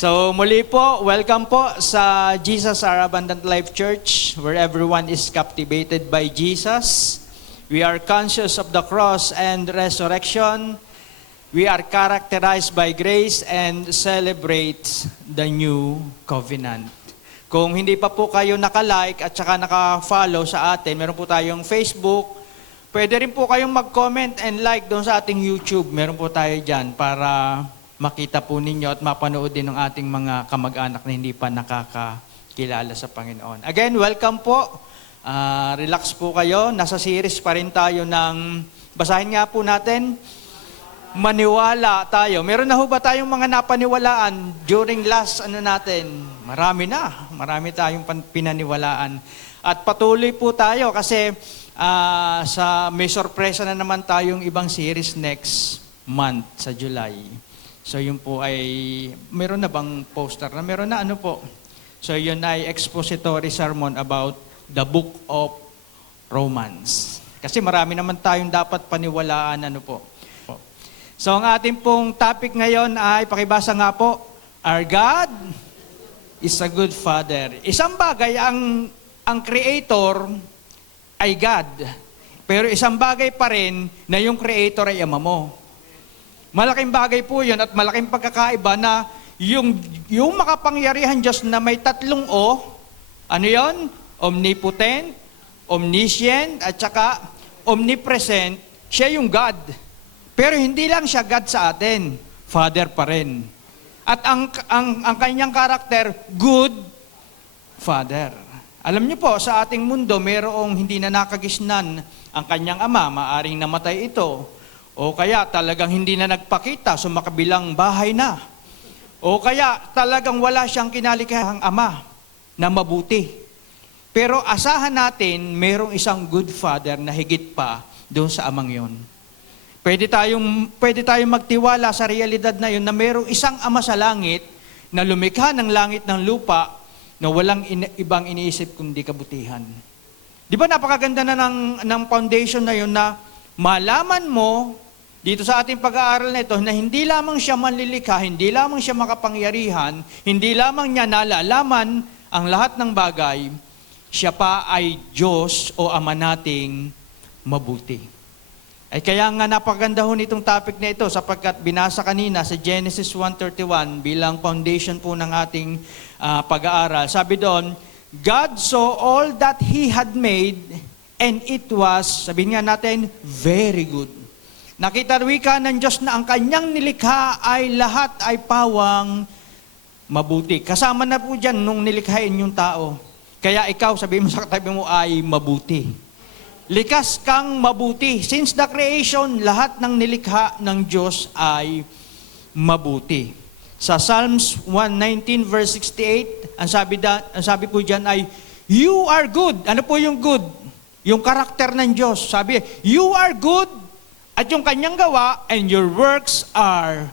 So muli po, welcome po sa Jesus Our Abundant Life Church, where everyone is captivated by Jesus. We are conscious of the cross and resurrection. We are characterized by grace and celebrate the new covenant. Kung hindi pa po kayo nakalike at saka naka-follow sa atin, meron po tayong Facebook. Pwede rin po kayong mag-comment and like doon sa ating YouTube. Meron po tayo dyan para makita po ninyo at mapanood din ng ating mga kamag-anak na hindi pa nakakakilala sa Panginoon. Again, welcome po. Relax po kayo. Nasa series pa rin tayo ng, basahin nga po natin, maniwala tayo. Meron na ho ba tayong mga napaniwalaan during last natin? Marami tayong pinaniwalaan. At patuloy po tayo kasi may sorpresa na naman tayong ibang series next month sa July. So yun po ay, meron na bang poster na? Meron na ano po? So yun ay expository sermon about the book of Romans. Kasi marami naman tayong dapat paniwalaan ano po. So ang ating pong topic ngayon ay, pakibasa nga po, Our God is a good Father. Isang bagay, ang Creator ay God. Pero isang bagay pa rin na yung Creator ay Ama mo. Malaking bagay po yun at malaking pagkakaiba na yung makapangyarihan Diyos na may tatlong O, ano yun? Omnipotent, omniscient, at saka omnipresent, siya yung God. Pero hindi lang siya God sa atin, Father pa rin. At ang kanyang karakter, good Father. Alam niyo po, sa ating mundo, mayroong hindi na nakagisnan ang kanyang ama, maaring namatay ito. O kaya talagang hindi na nagpakita, sumakabilang bahay na. O kaya talagang wala siyang kinalikahang ama na mabuti. Pero asahan natin, mayroong isang good father na higit pa doon sa amang yon. Pwede tayong magtiwala sa realidad na yun na mayroong isang ama sa langit na lumikha ng langit ng lupa na walang ibang iniisip kundi kabutihan. Di ba napakaganda na ng foundation na yun na malaman mo dito sa ating pag-aaral na ito na hindi lamang siya manlilikha, hindi lamang siya makapangyarihan, hindi lamang niya nalalaman ang lahat ng bagay, siya pa ay Diyos o Ama nating mabuti. Ay kaya nga napaganda ho nitong topic na ito sapagkat binasa kanina sa Genesis 1:31 bilang foundation po ng ating pag-aaral. Sabi doon, God saw all that He had made and it was, sabihin nga natin, very good. Nakita wika ng Diyos na ang kanyang nilikha ay lahat ay pawang mabuti. Kasama na po dyan nung nilikhain yung tao. Kaya ikaw, sabihin mo sa katabi mo, ay mabuti. Likas kang mabuti. Since the creation, lahat ng nilikha ng Diyos ay mabuti. Sa Psalms 119 verse 68, ang sabi po dyan ay, you are good. Ano po yung good? Yung karakter ng Diyos. Sabi, you are good at yung kanyang gawa and your works are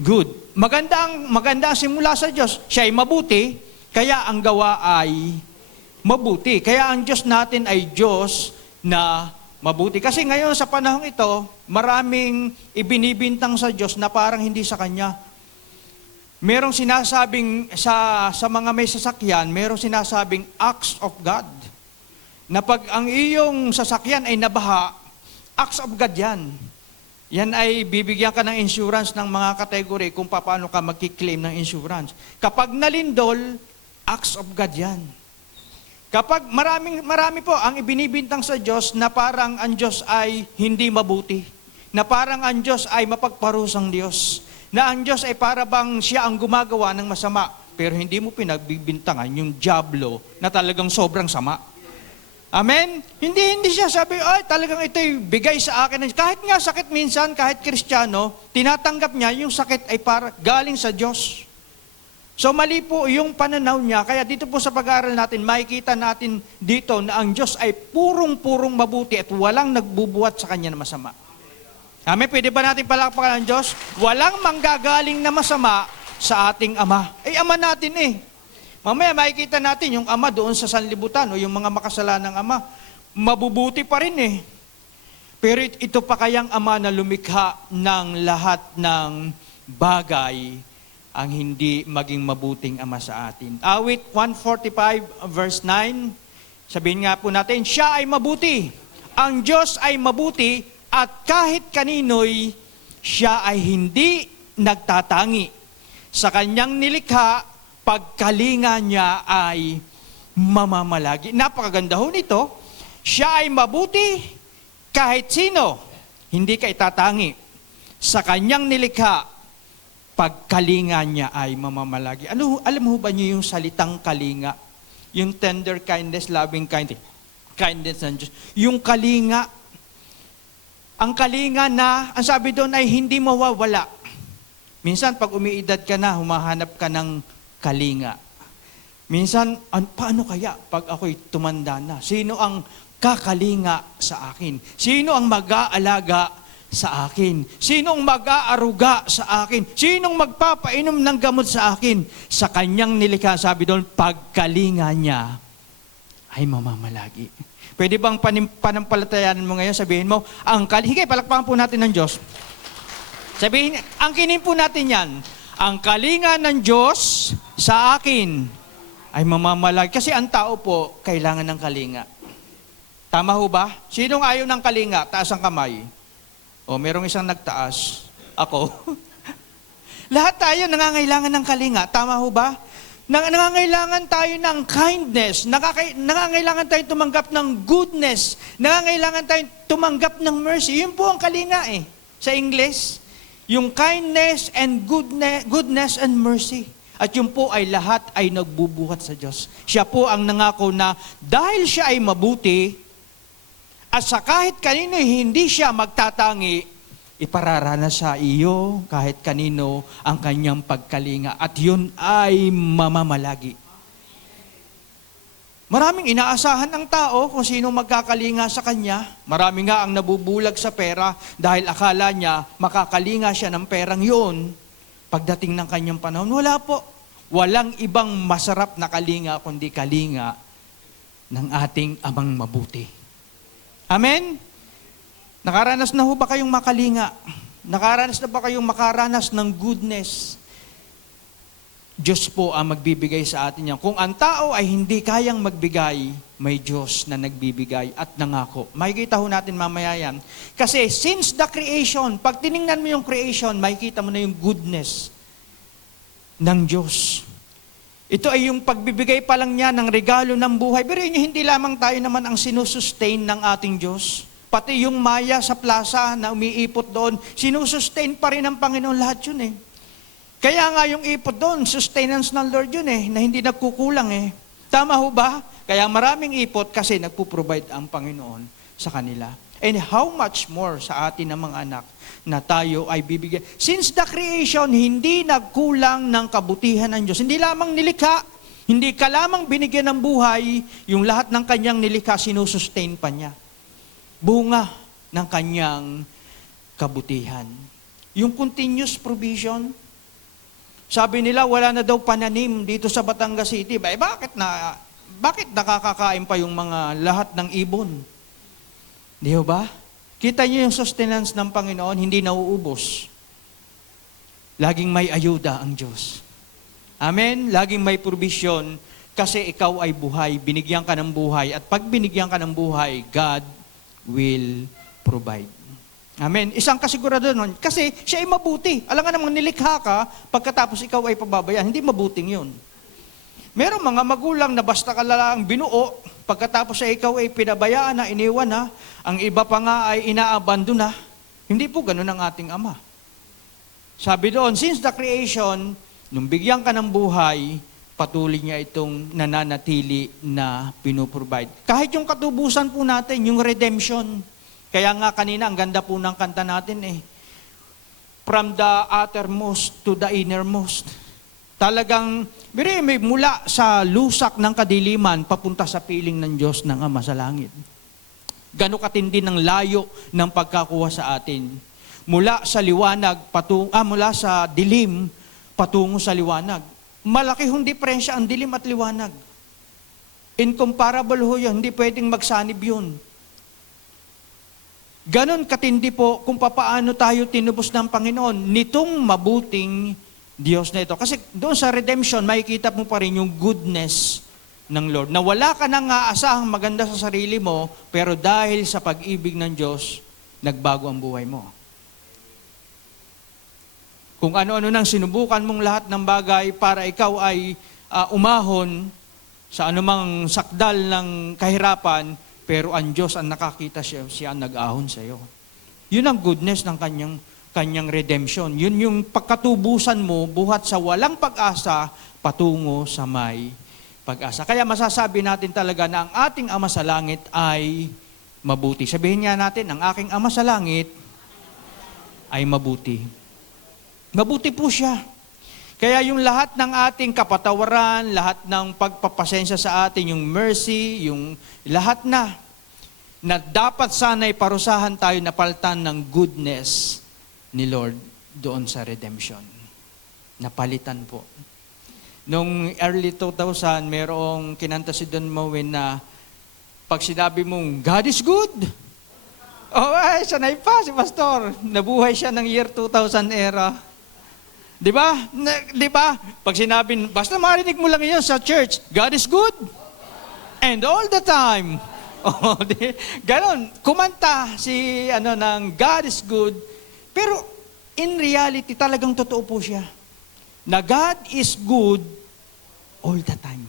good. Maganda ang simula sa Diyos. Siya ay mabuti, kaya ang gawa ay mabuti. Kaya ang Diyos natin ay Diyos na mabuti. Kasi ngayon sa panahong ito, maraming ibinibintang sa Diyos na parang hindi sa Kanya. Merong sinasabing, sa mga may sasakyan, merong sinasabing acts of God. Na pag ang iyong sasakyan ay nabaha, acts of God yan. Yan ay bibigyan ka ng insurance ng mga kategory kung paano ka magkiklaim ng insurance. Kapag nalindol, acts of God yan. Kapag marami po ang ibinibintang sa Diyos na parang ang Diyos ay hindi mabuti. Na parang ang Diyos ay mapagparusang Diyos. Na ang Diyos ay para bang siya ang gumagawa ng masama. Pero hindi mo pinagbibintangan yung diablo na talagang sobrang sama. Amen? Hindi siya sabi, ay talagang ito'y bigay sa akin. Kahit nga sakit minsan, kahit Kristiyano, tinatanggap niya yung sakit ay galing sa Diyos. So mali po yung pananaw niya. Kaya dito po sa pag-aaral natin, makikita natin dito na ang Diyos ay purong-purong mabuti at walang nagbubuhat sa Kanya na masama. Amen? Pwede ba natin palakpakan ang Diyos? Walang manggagaling na masama sa ating Ama. Ay, Ama natin eh. Mamaya makikita natin yung ama doon sa sanlibutan o yung mga makasalanang ama, mabubuti pa rin eh. Pero ito pa kayang ama na lumikha ng lahat ng bagay ang hindi maging mabuting ama sa atin. Awit 145 verse 9, sabihin nga po natin, siya ay mabuti, ang Diyos ay mabuti, at kahit kanino'y siya ay hindi nagtatangi. Sa kanyang nilikha, pagkalinga niya ay mamamalagi. Napakaganda ho nito. Siya ay mabuti, kahit sino, hindi ka itatangi. Sa kanyang nilikha, pagkalinga niya ay mamamalagi. Alam mo ba niyo yung salitang kalinga? Yung tender kindness, loving kindness ng Diyos. Yung kalinga, ang kalinga na, ang sabi doon ay hindi mawawala. Minsan, pag umiidad ka na, humahanap ka ng kalinga. Minsan, paano kaya pag ako'y tumanda na? Sino ang kakalinga sa akin? Sino ang mag-aalaga sa akin? Sinong mag-aaruga sa akin? Sinong magpapainom ng gamot sa akin? Sa kanyang nilikha, sabi doon, pagkalinga niya ay mamamalagi. Pwede bang panampalatayanan mo ngayon? Sabihin mo, hige, palakpakan po natin ng Diyos. Sabihin, angkinin po natin yan. Ang kalinga ng Diyos sa akin ay mamamalagi. Kasi ang tao po, kailangan ng kalinga. Tama ho ba? Sinong ayaw ng kalinga? Taas ang kamay. O, merong isang nagtaas. Ako. Lahat tayo nangangailangan ng kalinga. Tama ho ba? Nangangailangan tayo ng kindness. Nangangailangan tayo tumanggap ng goodness. Nangangailangan tayo tumanggap ng mercy. Yun po ang kalinga eh. Sa English, yung kindness and goodness and mercy. At yun po ay lahat ay nagbubuhat sa Diyos. Siya po ang nangako na dahil siya ay mabuti, at sa kahit kanino hindi siya magtatangi, ipararanas sa iyo kahit kanino ang kanyang pagkalinga. At yun ay mamamalagi. Maraming inaasahan ng tao kung sino magkakalinga sa kanya. Marami nga ang nabubulag sa pera dahil akala niya makakalinga siya ng perang yun. Pagdating ng kanyang panahon, wala po. Walang ibang masarap na kalinga kundi kalinga ng ating amang mabuti. Amen? Nakaranas na ho ba kayong makalinga? Nakaranas na ba kayong makaranas ng goodness? Diyos po ang magbibigay sa atin yan. Kung ang tao ay hindi kayang magbigay, may Diyos na nagbibigay at nangako. Makikita ho natin mamaya yan. Kasi since the creation, pag tiningnan mo yung creation, makikita mo na yung goodness ng Diyos. Ito ay yung pagbibigay pa lang niya ng regalo ng buhay. Pero yun, hindi lamang tayo naman ang sinusustain ng ating Diyos. Pati yung maya sa plaza na umiipot doon, sinusustain pa rin ng Panginoon lahat yun eh. Kaya nga yung ipot doon, sustenance ng Lord yun eh, na hindi nagkukulang eh. Tama ho ba? Kaya maraming ipot kasi nagpo-provide ang Panginoon sa kanila. And how much more sa atin ng mga anak na tayo ay bibigyan. Since the creation, hindi nagkulang ng kabutihan ng Diyos. Hindi lamang nilikha, hindi ka lamang binigyan ng buhay, yung lahat ng kanyang nilikha, sinusustain pa niya. Bunga ng kanyang kabutihan. Yung continuous provision, sabi nila wala na daw pananim dito sa Batangas City. Bakit nakakakain pa yung mga lahat ng ibon? Di ba? Kita niyo yung sustenance ng Panginoon, hindi nauubos. Laging may ayuda ang Diyos. Amen? Laging may provision kasi ikaw ay buhay, binigyan ka ng buhay. At pag binigyan ka ng buhay, God will provide. Amen? Isang kasigurado nun, kasi siya ay mabuti. Alam nga namang nilikha ka, pagkatapos ikaw ay pababayaan. Hindi mabuting yun. Merong mga magulang na basta ka lang binuo, pagkatapos ay ikaw ay pinabayaan na, iniwan na, ang iba pa nga ay inaabandon na. Hindi po ganun ang ating Ama. Sabi doon, since the creation, nung bigyan ka ng buhay, patuloy niya itong nananatili na pinuprovide. Kahit yung katubusan po natin, yung redemption. Kaya nga kanina, ang ganda po ng kanta natin eh. From the uttermost to the innermost. Talagang, may mula sa lusak ng kadiliman, papunta sa piling ng Diyos ng Ama sa langit. Gano'ng katindi ng layo ng pagkakuha sa atin. Mula sa liwanag, mula sa dilim, patungo sa liwanag. Malaki hong diferensya ang dilim at liwanag. Incomparable ho yun, hindi pwedeng magsanib yun. Ganon katindi po kung papaano tayo tinubos ng Panginoon nitong mabuting Diyos na ito. Kasi doon sa redemption, makikita mo pa rin yung goodness ng Lord. Na wala ka nang aasahang maganda sa sarili mo, pero dahil sa pag-ibig ng Diyos, nagbago ang buhay mo. Kung ano-ano nang sinubukan mong lahat ng bagay para ikaw ay umahon sa anumang sakdal ng kahirapan, pero ang Diyos ang nakakita siya ang nag-ahon sa iyo. Yun ang goodness ng kanyang redemption. Yun yung pagkatubusan mo buhat sa walang pag-asa patungo sa may pag-asa. Kaya masasabi natin talaga na ang ating Ama sa Langit ay mabuti. Sabihin niya natin, ang aking Ama sa Langit ay mabuti. Mabuti po siya. Kaya yung lahat ng ating kapatawaran, lahat ng pagpapasensya sa atin, yung mercy, yung lahat na dapat sana'y parusahan tayo na paltan ng goodness ni Lord doon sa redemption. Napalitan po. Nung early 2000, merong kinanta si Don Mowin na pag sinabi mong, God is good. Oh, ay, sanay pa si Pastor. Nabuhay siya ng year 2000 era. Di ba? Di ba? Pag sinabi, basta marinig mo lang yun sa church, God is good. And all the time. Oh, ganon. Kumanta si ng God is good. Pero in reality, talagang totoo po siya. Na God is good all the time.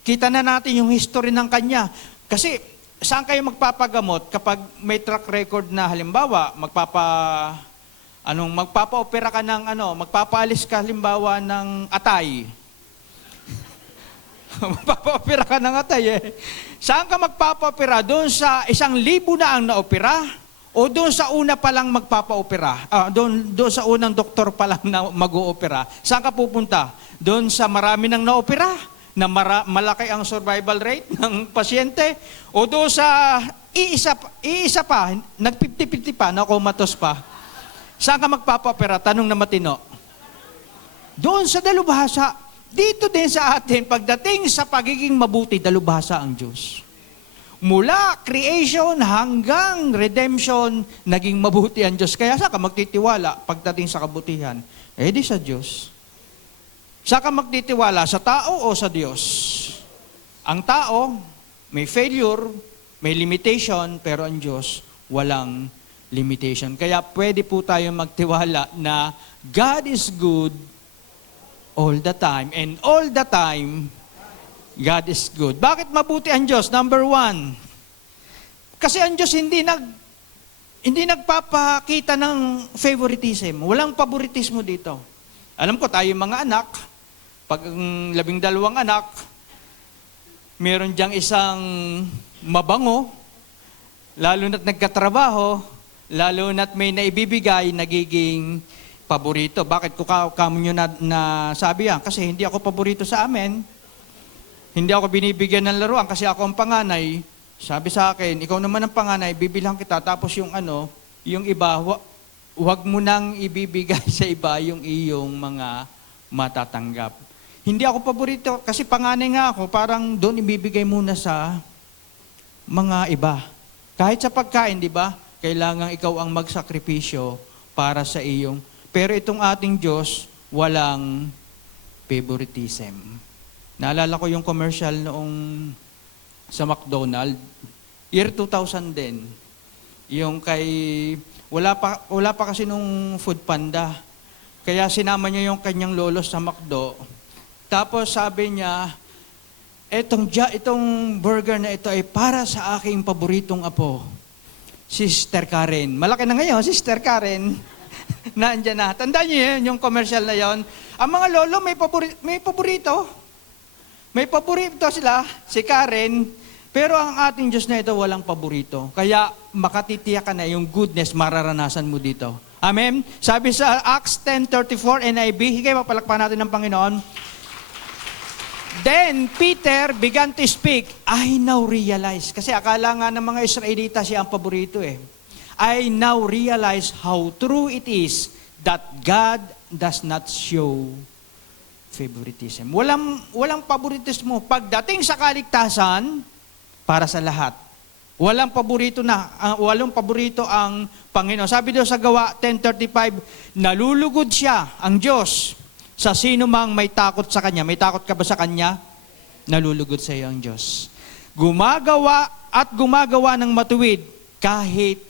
Kita na natin yung history ng Kanya. Kasi saan kayo magpapagamot kapag may track record na halimbawa, magpapa-opera ka ng magpapaalis ka halimbawa ng atay. Magpapa-opera ka ng atay eh. Saan ka magpapa-opera? Doon sa 1,000 na ang na-opera? O doon sa una pa lang magpapa-opera? Doon sa unang doktor pa lang na mag-o-opera? Saan ka pupunta? Doon sa marami nang na-opera? Na malaki ang survival rate ng pasyente? O doon sa iisa pa, nag-50-50 pa, nakomatos pa? Saan ka magpapapera? Tanong na matino. Doon sa dalubhasa. Dito din sa atin, pagdating sa pagiging mabuti, dalubhasa ang Diyos. Mula creation hanggang redemption, naging mabuti ang Diyos. Kaya saan ka magtitiwala pagdating sa kabutihan? Di sa Diyos. Saan ka magtitiwala? Sa tao o sa Diyos? Ang tao, may failure, may limitation, pero ang Diyos, walang limitation. Kaya pwede po tayo magtiwala na God is good all the time. And all the time, God is good. Bakit mabuti ang Diyos? Number 1. Kasi ang Diyos hindi nagpapakita ng favoritism. Walang favoritismo dito. Alam ko tayo mga anak, pag 12 anak, meron diyang isang mabango, lalo na't nagkatrabaho, lalo na't may naibibigay, nagiging paborito. Bakit ko kamo nyo na sabi yan? Kasi hindi ako paborito sa amin. Hindi ako binibigyan ng laruan kasi ako ang panganay. Sabi sa akin, ikaw naman ang panganay, bibilhan kita. Tapos yung iba, wag mo nang ibibigay sa iba yung iyong mga matatanggap. Hindi ako paborito kasi panganay nga ako, parang doon ibibigay muna sa mga iba. Kahit sa pagkain, di ba? Kailangan ikaw ang magsakripisyo para sa iyong. Pero itong ating Diyos, walang favoritism. Naalala ko yung commercial noong sa McDonald's, year 2000 din. Yung wala pa kasi nung Food Panda. Kaya sinama niya yung kanyang lolos sa McDo. Tapos sabi niya, itong burger na ito ay para sa aking paboritong apo. Sister Karen. Malaki na ngayon, Sister Karen. Nandiyan na. Tandaan niyo yun, yung commercial na yon. Ang mga lolo may paborito. May paborito sila, si Karen. Pero ang ating Diyos na ito walang paborito. Kaya makatitiyak ka na yung goodness mararanasan mo dito. Amen? Sabi sa Acts 10:34 NIV, higay mapalakpan natin ng Panginoon. Then Peter began to speak, I now realize. Kasi akala nga ng mga Israelita siya ang paborito eh. I now realize how true it is that God does not show favoritism. Walang favoritismo. Pagdating sa kaligtasan, para sa lahat. Walang paborito ang Panginoon. Sabi doon sa Gawa 10:35, nalulugod siya, ang Diyos, sa sino mang may takot sa Kanya. May takot ka ba sa Kanya? Nalulugod sa iyo ang Diyos. Gumagawa ng matuwid kahit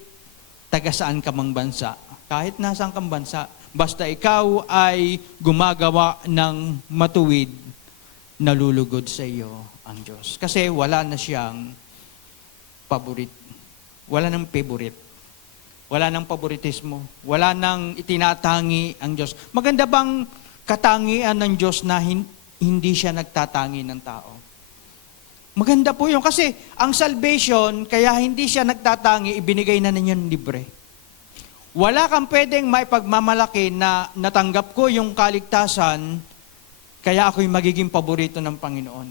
taga saan ka mang bansa. Kahit nasaan kang bansa, basta ikaw ay gumagawa ng matuwid, nalulugod sa iyo ang Diyos. Kasi wala na siyang paborit. Wala nang favorite. Wala nang favoritismo. Wala nang itinatangi ang Diyos. Maganda bang katangian ng Diyos na hindi siya nagtatangi ng tao? Maganda po yun. Kasi ang salvation, kaya hindi siya nagtatangi, ibinigay na ninyo ng libre. Wala kang pwedeng maipagmamalaki na natanggap ko yung kaligtasan, kaya ako'y magiging paborito ng Panginoon.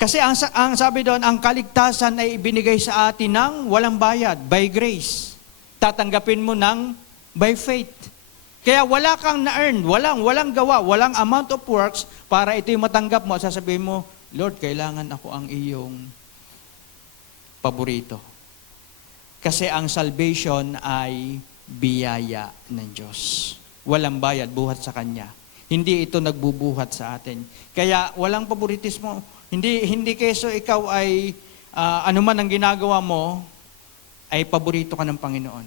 Kasi ang sabi doon, ang kaligtasan ay ibinigay sa atin ng walang bayad, by grace. Tatanggapin mo ng by faith. Kaya wala kang na-earn, walang gawa, walang amount of works para ito'y matanggap mo at sasabihin mo, Lord, kailangan ako ang iyong paborito. Kasi ang salvation ay biyaya ng Diyos. Walang bayad, buhat sa Kanya. Hindi ito nagbubuhat sa atin. Kaya walang favoritismo. Hindi keso ikaw ay anuman ang ginagawa mo, ay paborito ka ng Panginoon.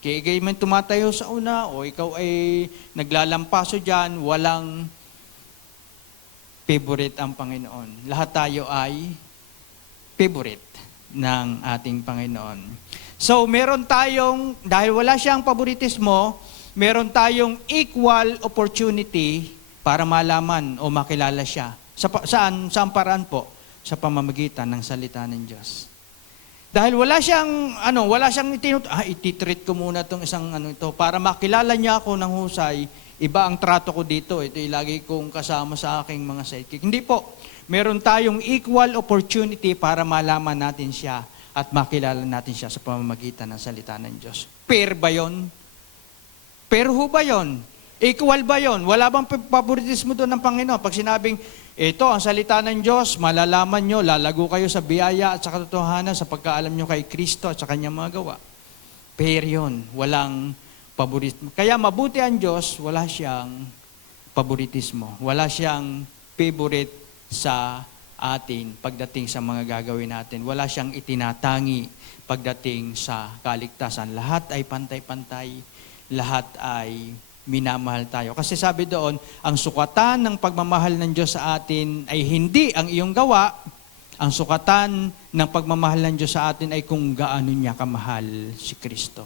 Kaya ikaw man tumatayo sa una o ikaw ay naglalampaso dyan, walang favorite ang Panginoon. Lahat tayo ay favorite ng ating Panginoon. So, meron tayong, dahil wala siyang favoritismo, meron tayong equal opportunity para malaman o makilala siya. Saan paraan po? Sa pamamagitan ng salita ng Diyos. Dahil wala siyang ititreat ko muna itong isang ito para makilala niya ako ng husay. Iba ang trato ko dito. Ito ilagay kong kasama sa aking mga sidekick. Hindi po. Meron tayong equal opportunity para malaman natin siya at makilala natin siya sa pamamagitan ng salita ng Diyos. Fair ba yun? Fair ho ba yun? Equal ba yun? Wala bang favoritismo doon ng Panginoon? Pag sinabing, ito ang salita ng Diyos, malalaman nyo, lalago kayo sa biyaya at sa katotohanan sa pagkaalam nyo kay Kristo at sa kanyang mga gawa. Fair yun. Walang favoritismo. Kaya mabuti ang Diyos, wala siyang favoritismo. Wala siyang favorite sa atin pagdating sa mga gagawin natin. Wala siyang itinatangi pagdating sa kaligtasan. Lahat ay pantay-pantay. Lahat ay minamahal tayo. Kasi sabi doon, ang sukatan ng pagmamahal ng Diyos sa atin ay hindi ang iyong gawa. Ang sukatan ng pagmamahal ng Diyos sa atin ay kung gaano niya kamahal si Kristo.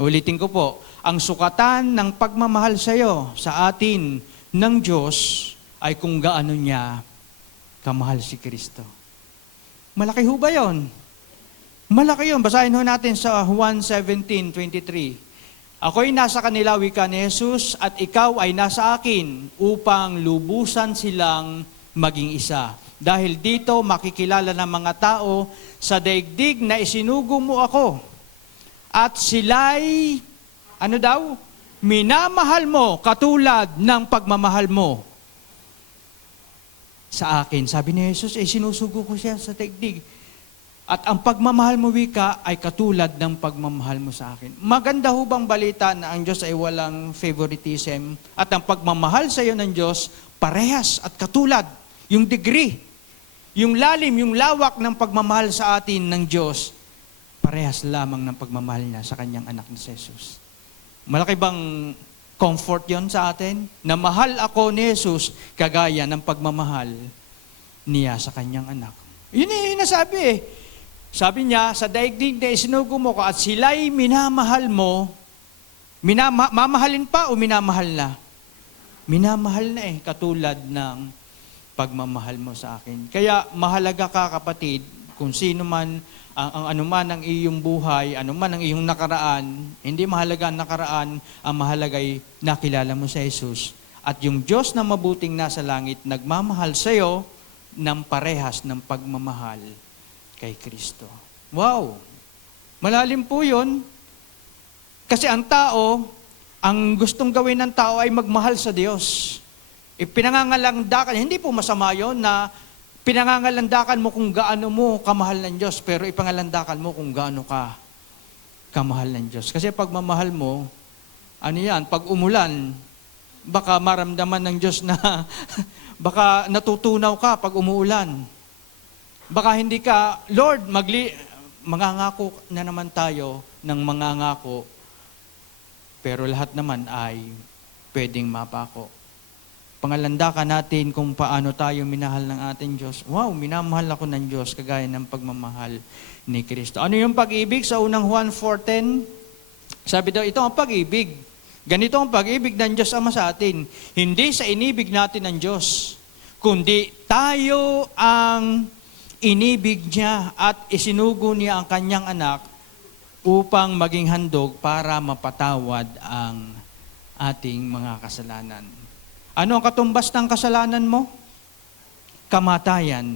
Ulitin ko po, ang sukatan ng pagmamahal sa iyo, sa atin, ng Diyos, ay kung gaano niya kamahal si Kristo. Malaki ho ba yun? Malaki yun. Basahin ho natin sa Juan 17:23. Ako'y nasa kanila, wika ni Jesus, at ikaw ay nasa akin upang lubusan silang maging isa. Dahil dito makikilala ng mga tao sa daigdig na isinugo mo ako. At sila'y, minamahal mo katulad ng pagmamahal mo sa akin. Sabi ni Jesus, sinusugo ko siya sa daigdig. At ang pagmamahal mo, wika, ay katulad ng pagmamahal mo sa akin. Maganda ho bang balita na ang Diyos ay walang favoritism at ang pagmamahal sa iyo ng Diyos, parehas at katulad. Yung degree, yung lalim, yung lawak ng pagmamahal sa atin ng Diyos, parehas lamang ng pagmamahal niya sa kanyang anak na si Jesus. Malaki bang comfort yon sa atin? Na mahal ako ni Jesus kagaya ng pagmamahal niya sa kanyang anak. Yun yung nasabi eh. Sabi niya, sa daigdig na isinugo mo ko at sila'y minamahal mo, mamahalin pa o minamahal na? Minamahal na katulad ng pagmamahal mo sa akin. Kaya mahalaga ka kapatid, kung sino man, ang anuman ang iyong buhay, anuman ang iyong nakaraan, hindi mahalaga ang nakaraan, ang mahalagay nakilala mo sa Jesus. At yung Diyos na mabuting nasa langit, nagmamahal sa iyo ng parehas ng pagmamahal kay Kristo. Wow! Malalim po yun. Kasi ang tao, ang gustong gawin ng tao ay magmahal sa Diyos. Pinangangalangda ka, hindi po masama yun na pinangangalandakan mo kung gaano mo kamahal ng Diyos, pero ipangalandakan mo kung gaano ka kamahal ng Diyos. Kasi pag mamahal mo, ano yan, pag umulan, baka maramdaman ng Diyos na, baka natutunaw ka pag umuulan. Baka hindi ka, Lord, mangangako na naman tayo ng mangangako, pero lahat naman ay pwedeng mapako. Pangalandakan natin kung paano tayo minahal ng ating Diyos. Wow, minamahal ako ng Diyos kagaya ng pagmamahal ni Kristo. Ano yung pag-ibig? Sa unang Juan 4:10, sabi daw, ito ang pag-ibig. Ganito ang pag-ibig ng Diyos Ama sa atin. Hindi sa inibig natin ng Diyos, kundi tayo ang inibig niya at isinugo niya ang kanyang anak upang maging handog para mapatawad ang ating mga kasalanan. Ano ang katumbas ng kasalanan mo? Kamatayan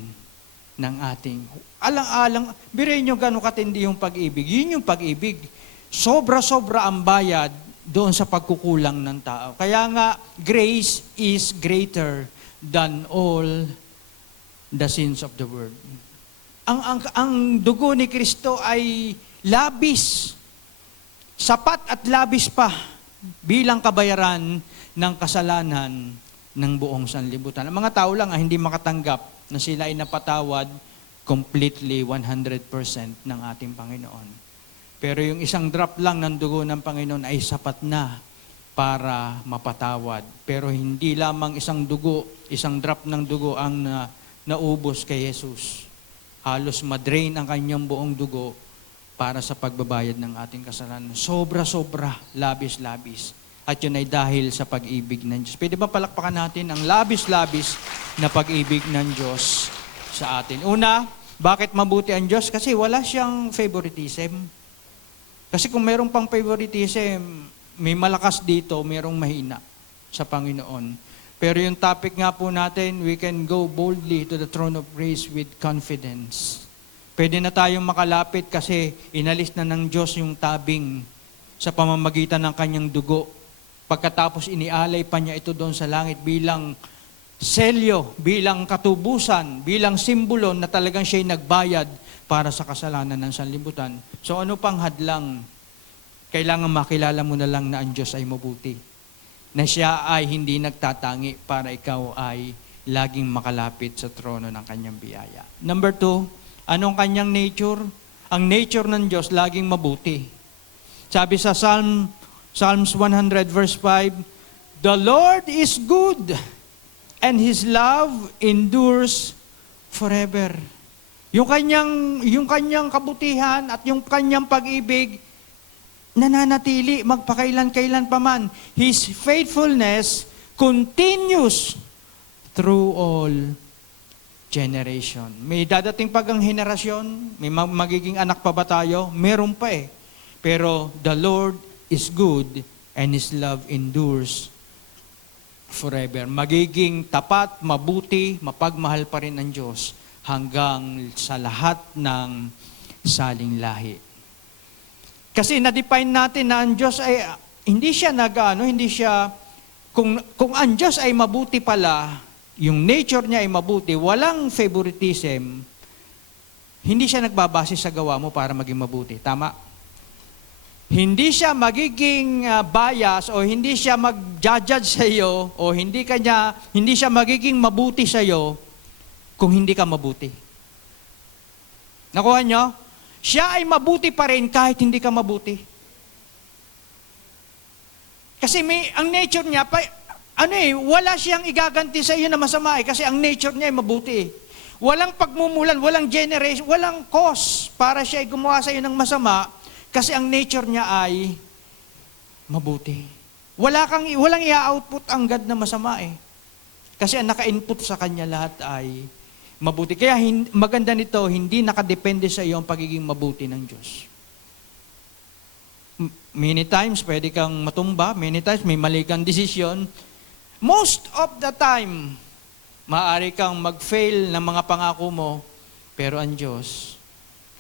ng ating. Alang-alang, biruin nyo gano'ng katindi yung pag-ibig. Yun yung pag-ibig. Sobra-sobra ang bayad doon sa pagkukulang ng tao. Kaya nga, grace is greater than all the sins of the world. Ang dugo ni Kristo ay labis, sapat at labis pa bilang kabayaran ng kasalanan ng buong sanlibutan. Ang mga tao lang hindi makatanggap na sila ay napatawad completely 100% ng ating Panginoon. Pero yung isang drop lang ng dugo ng Panginoon ay sapat na para mapatawad. Pero hindi lamang isang drop ng dugo ang naubos kay Jesus. Halos madrain ang kanyang buong dugo para sa pagbabayad ng ating kasalanan. Sobra-sobra, labis-labis. At yun ay dahil sa pag-ibig ng Diyos. Pwede ba palakpakan natin ang labis-labis na pag-ibig ng Diyos sa atin? Una, bakit mabuti ang Diyos? Kasi wala siyang favoritism. Kasi kung mayroong pang favoritism, may malakas dito, mayroong mahina sa Panginoon. Pero yung topic nga po natin, we can go boldly to the throne of grace with confidence. Pwede na tayong makalapit kasi inalis na ng Diyos yung tabing sa pamamagitan ng kanyang dugo. Pagkatapos inialay pa niya ito doon sa langit bilang selyo, bilang katubusan, bilang simbolo na talagang siya'y nagbayad para sa kasalanan ng sanlibutan. So ano pang hadlang? Kailangan makilala mo na lang na ang Diyos ay mabuti. Na siya ay hindi nagtatangi para ikaw ay laging makalapit sa trono ng kanyang biyaya. Number 2, anong kanyang nature? Ang nature ng Diyos laging mabuti. Sabi sa Psalms 100 verse 5, "The Lord is good, and His love endures forever." Yung kanyang kabutihan at yung kanyang pag-ibig, nananatili magpakailan-kailan pa man. His faithfulness continues through all generation. May dadating pag ang henerasyon, may magiging anak pa ba tayo? Meron pa eh. Pero the Lord is good and His love endures forever. Magiging tapat, mabuti, mapagmahal pa rin ang Diyos hanggang sa lahat ng saling lahi. Kasi na-define natin na ang Diyos ay, hindi siya kung ang Diyos ay mabuti pala, yung nature niya ay mabuti, walang favoritism, hindi siya nagbabase sa gawa mo para maging mabuti. Tama? Hindi siya magiging bias o hindi siya mag-judge sa iyo o hindi siya magiging mabuti sa iyo kung hindi ka mabuti. Nakuha niyo? Siya ay mabuti pa rin kahit hindi ka mabuti. Kasi ang nature niya, wala siyang igaganti sa iyo na masama kasi ang nature niya ay mabuti. Walang pagmumulan, walang generation, walang cause para siya ay gumawa sa iyo ng masama kasi ang nature niya ay mabuti. Walang i-output ang God na masama eh. Kasi ang naka-input sa kanya lahat ay mabuti. Kaya maganda nito, hindi nakadepende sa iyo ang pagiging mabuti ng Diyos. Many times, pwede kang matumba. Many times, may mali kang desisyon. Most of the time, maaari kang mag-fail ng mga pangako mo, pero ang Diyos,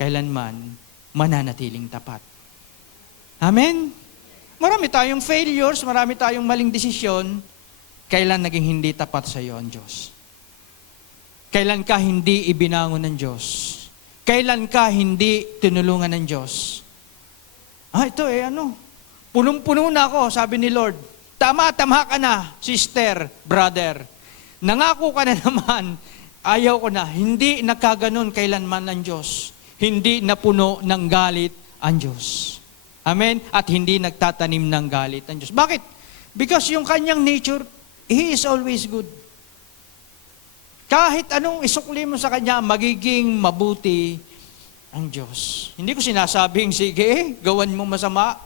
kailanman, mananatiling tapat. Amen? Marami tayong failures, marami tayong maling desisyon, kailan naging hindi tapat sa iyo ang Diyos. Kailan ka hindi ibinangon ng Diyos? Kailan ka hindi tinulungan ng Diyos? Punong-puno na ako, sabi ni Lord. Tama ka na, sister, brother. Nangako ka na naman, ayaw ko na. Hindi nakaganon kailanman ng Diyos. Hindi napuno ng galit ang Diyos. Amen? At hindi nagtatanim ng galit ang Diyos. Bakit? Because yung kanyang nature, He is always good. Kahit anong isukli mo sa Kanya, magiging mabuti ang Diyos. Hindi ko sinasabing, sige, gawan mo masama.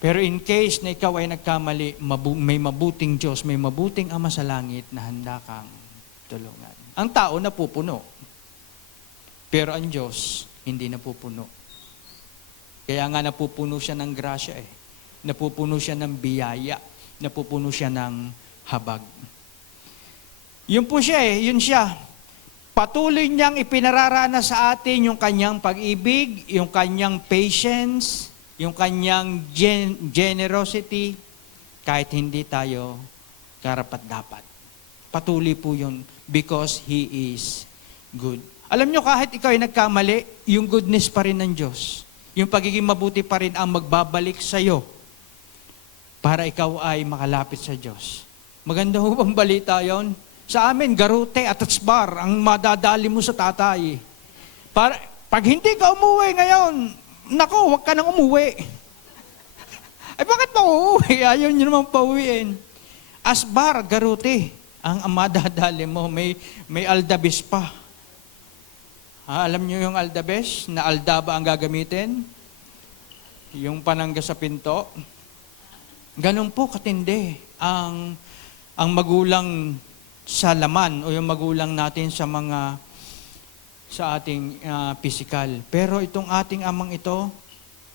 Pero in case na ikaw ay nagkamali, may mabuting Diyos, may mabuting Ama sa langit na handa kang tulungan. Ang tao napupuno. Pero ang Diyos, hindi napupuno. Kaya nga napupuno siya ng grasya eh. Napupuno siya ng biyaya. Napupuno siya ng habag. Yun po siya yun siya. Patuloy niyang ipinararana sa atin yung kanyang pag-ibig, yung kanyang patience, yung kanyang generosity, kahit hindi tayo karapat-dapat. Patuloy po yun because He is good. Alam nyo, kahit ikaw ay nagkamali, yung goodness pa rin ng Diyos. Yung pagiging mabuti pa rin ang magbabalik sa iyo para ikaw ay makalapit sa Diyos. Maganda ho bang balita yon? Sa amin, garute at bar ang madadali mo sa tatay. Pag hindi ka umuwi ngayon, nako, huwag ka nang umuwi. Ay bakit pa uuwi? Ayaw nyo naman pauwiin. Asbar, garute, ang madadali mo. May aldabis pa. Alam nyo yung aldabes na aldaba ang gagamitin? Yung panangga sa pinto? Ganun po katindi ang magulang sa laman o yung magulang natin sa ating physical. Pero itong ating amang ito,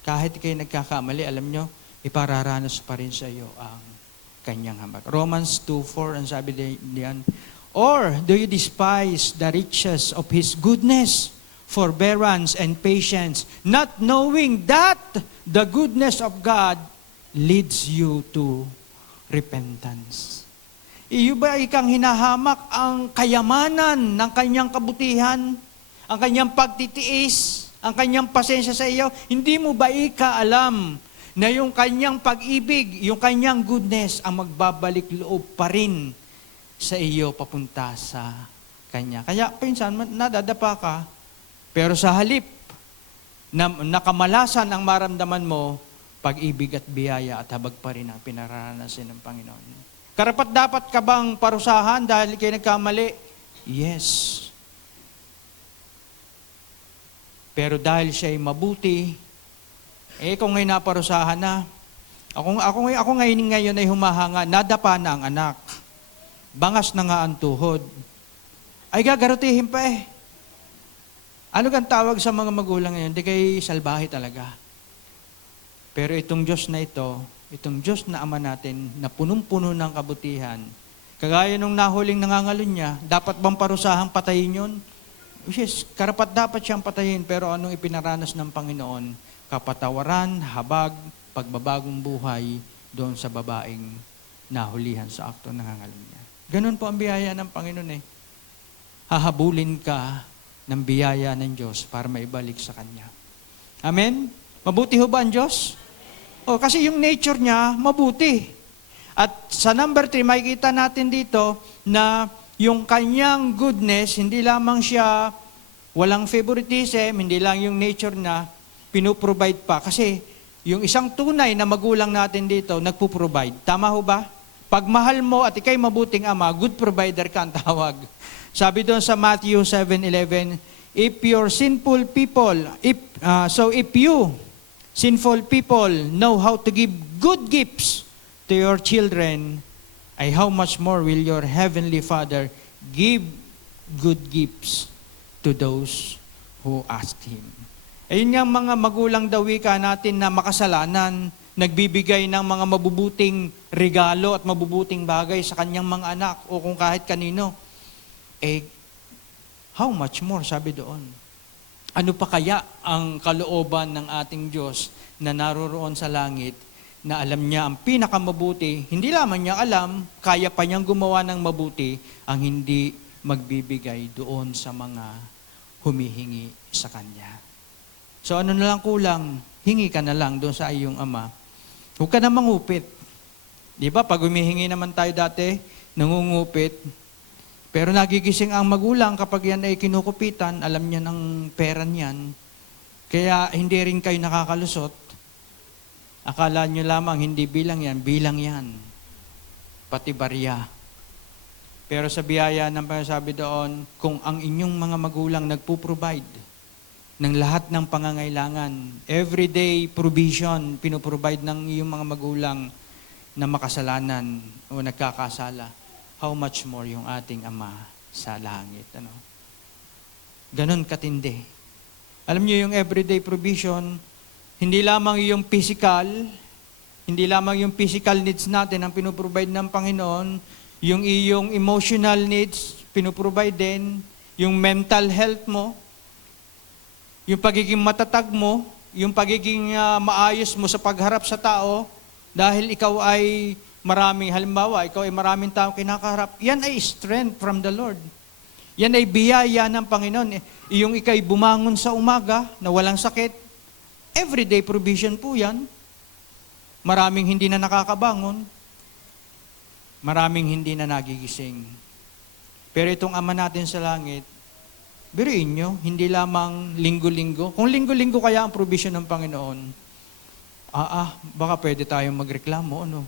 kahit kayo nagkakamali, alam nyo, ipararanas pa rin sa iyo ang kanyang habag. Romans 2:4, ang sabi diyan, or do you despise the riches of His goodness, forbearance, and patience, not knowing that the goodness of God leads you to repentance? Iyo ba ikang hinahamak ang kayamanan ng kanyang kabutihan, ang kanyang pagtitiis, ang kanyang pasensya sa iyo? Hindi mo ba alam na yung kanyang pag-ibig, yung kanyang goodness ang magbabalik loob pa rin sa iyo papunta sa Kanya? Kaya pinsan, nadadapa ka, pero sa halip na nakamalasan ang maramdaman mo, pag-ibig at biyaya at habag pa rin ang pinararanasan ng Panginoon. Karapat dapat ka bang parusahan dahil kayo nagkamali? Yes. Pero dahil siya ay mabuti, kung ngayon naparusahan na, ako ngayon ay humahanga, nadapa na ang anak. Bangas na nga ang tuhod. Ay gagarutihin pa eh. Ano kang tawag sa mga magulang ngayon? Di kay salbahe talaga. Pero itong Diyos na ito, itong Diyos na Ama natin, na punong-puno ng kabutihan, kagaya nung nahuling nangangalun niya, dapat bang parusahang patayin yun? Yes, karapat dapat siyang patayin, pero anong ipinaranas ng Panginoon? Kapatawaran, habag, pagbabagong buhay doon sa babaeng nahulihan sa akto ng nangangalun niya. Ganun po ang biyaya ng Panginoon eh. Hahabulin ka ng biyaya ng Diyos para maibalik sa Kanya. Amen? Mabuti ho ba ang Diyos? Kasi yung nature niya, mabuti. At sa number 3, makikita natin dito na yung kanyang goodness, hindi lamang siya walang favoritism, hindi lang yung nature na pinuprovide pa. Kasi yung isang tunay na magulang natin dito, nagpuprovide. Tama ho ba? Pag mahal mo at ikay mabuting ama, good provider ka ang tawag. Sabi doon sa Matthew 7:11, if you sinful people know how to give good gifts to your children, how much more will your heavenly Father give good gifts to those who ask Him. Ayun nga mga magulang daw wika natin na makasalanan, nagbibigay ng mga mabubuting regalo at mabubuting bagay sa kanyang mga anak o kung kahit kanino. How much more, sabi doon. Ano pa kaya ang kalooban ng ating Diyos na naroroon sa langit na alam niya ang pinakamabuti, hindi lamang niya alam, kaya pa niyang gumawa ng mabuti ang hindi magbibigay doon sa mga humihingi sa Kanya. So ano na lang kulang, hingi ka na lang doon sa iyong Ama. Huwag ka na mangupit. Di ba, pag humihingi naman tayo dati, nangungupit, pero nagigising ang magulang kapag yan ay kinukupitan, alam niya ng pera niyan, kaya hindi rin kayo nakakalusot. Akala nyo lamang, hindi bilang yan, pati barya. Pero sa biyaya ng sabi doon, kung ang inyong mga magulang nagpo-provide ng lahat ng pangangailangan, everyday provision, pinoprovide ng iyong mga magulang na makasalanan o nagkakasala, how much more yung ating Ama sa langit. Ano? Ganon katindi. Alam niyo yung everyday provision, hindi lamang yung physical needs natin ang pinoprovide ng Panginoon, yung iyong emotional needs, pinoprovide din, yung mental health mo, yung pagiging matatag mo, yung pagiging maayos mo sa pagharap sa tao, dahil ikaw ay maraming taong kinakaharap, yan ay strength from the Lord. Yan ay biyaya ng Panginoon. Yung ikay bumangon sa umaga na walang sakit, everyday provision po yan. Maraming hindi na nakakabangon, maraming hindi na nagigising. Pero itong Ama natin sa langit, biruin nyo, hindi lamang linggo-linggo. Kung linggo-linggo kaya ang provision ng Panginoon, baka pwede tayong magreklamo, ano?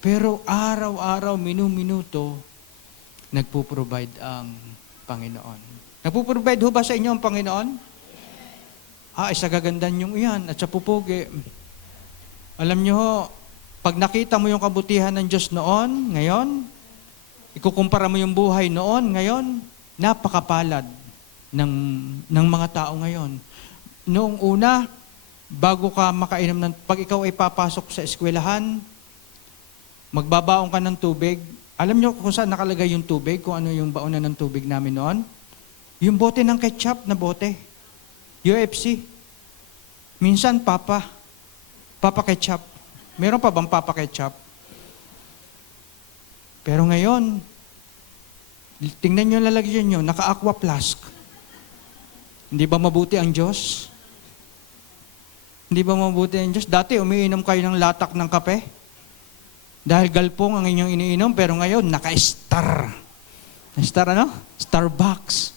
Pero araw-araw, minuto, nagpo-provide ang Panginoon. Nagpo-provide ho ba sa inyo ang Panginoon? Isa gagandan yung iyan at sa pupugi. Alam nyo ho, pag nakita mo yung kabutihan ng Diyos noon, ngayon, ikukumpara mo yung buhay noon, ngayon, napakapalad ng mga tao ngayon. Noong una, bago ka makainom pag ikaw ay papasok sa eskwelahan, magbabaon ka ng tubig. Alam nyo kung saan nakalagay yung tubig, kung ano yung baonan ng tubig namin noon? Yung bote ng ketchup na bote. UFC. Minsan, Papa Ketchup. Meron pa bang Papa Ketchup? Pero ngayon, tingnan nyo lalagyan nyo, naka-aqua flask. Hindi ba mabuti ang Diyos? Hindi ba mabuti ang Diyos? Dati, umiinom kayo ng latak ng kape. Dahil galpong ang inyong iniinom, pero ngayon, naka-star. Star ano? Starbucks.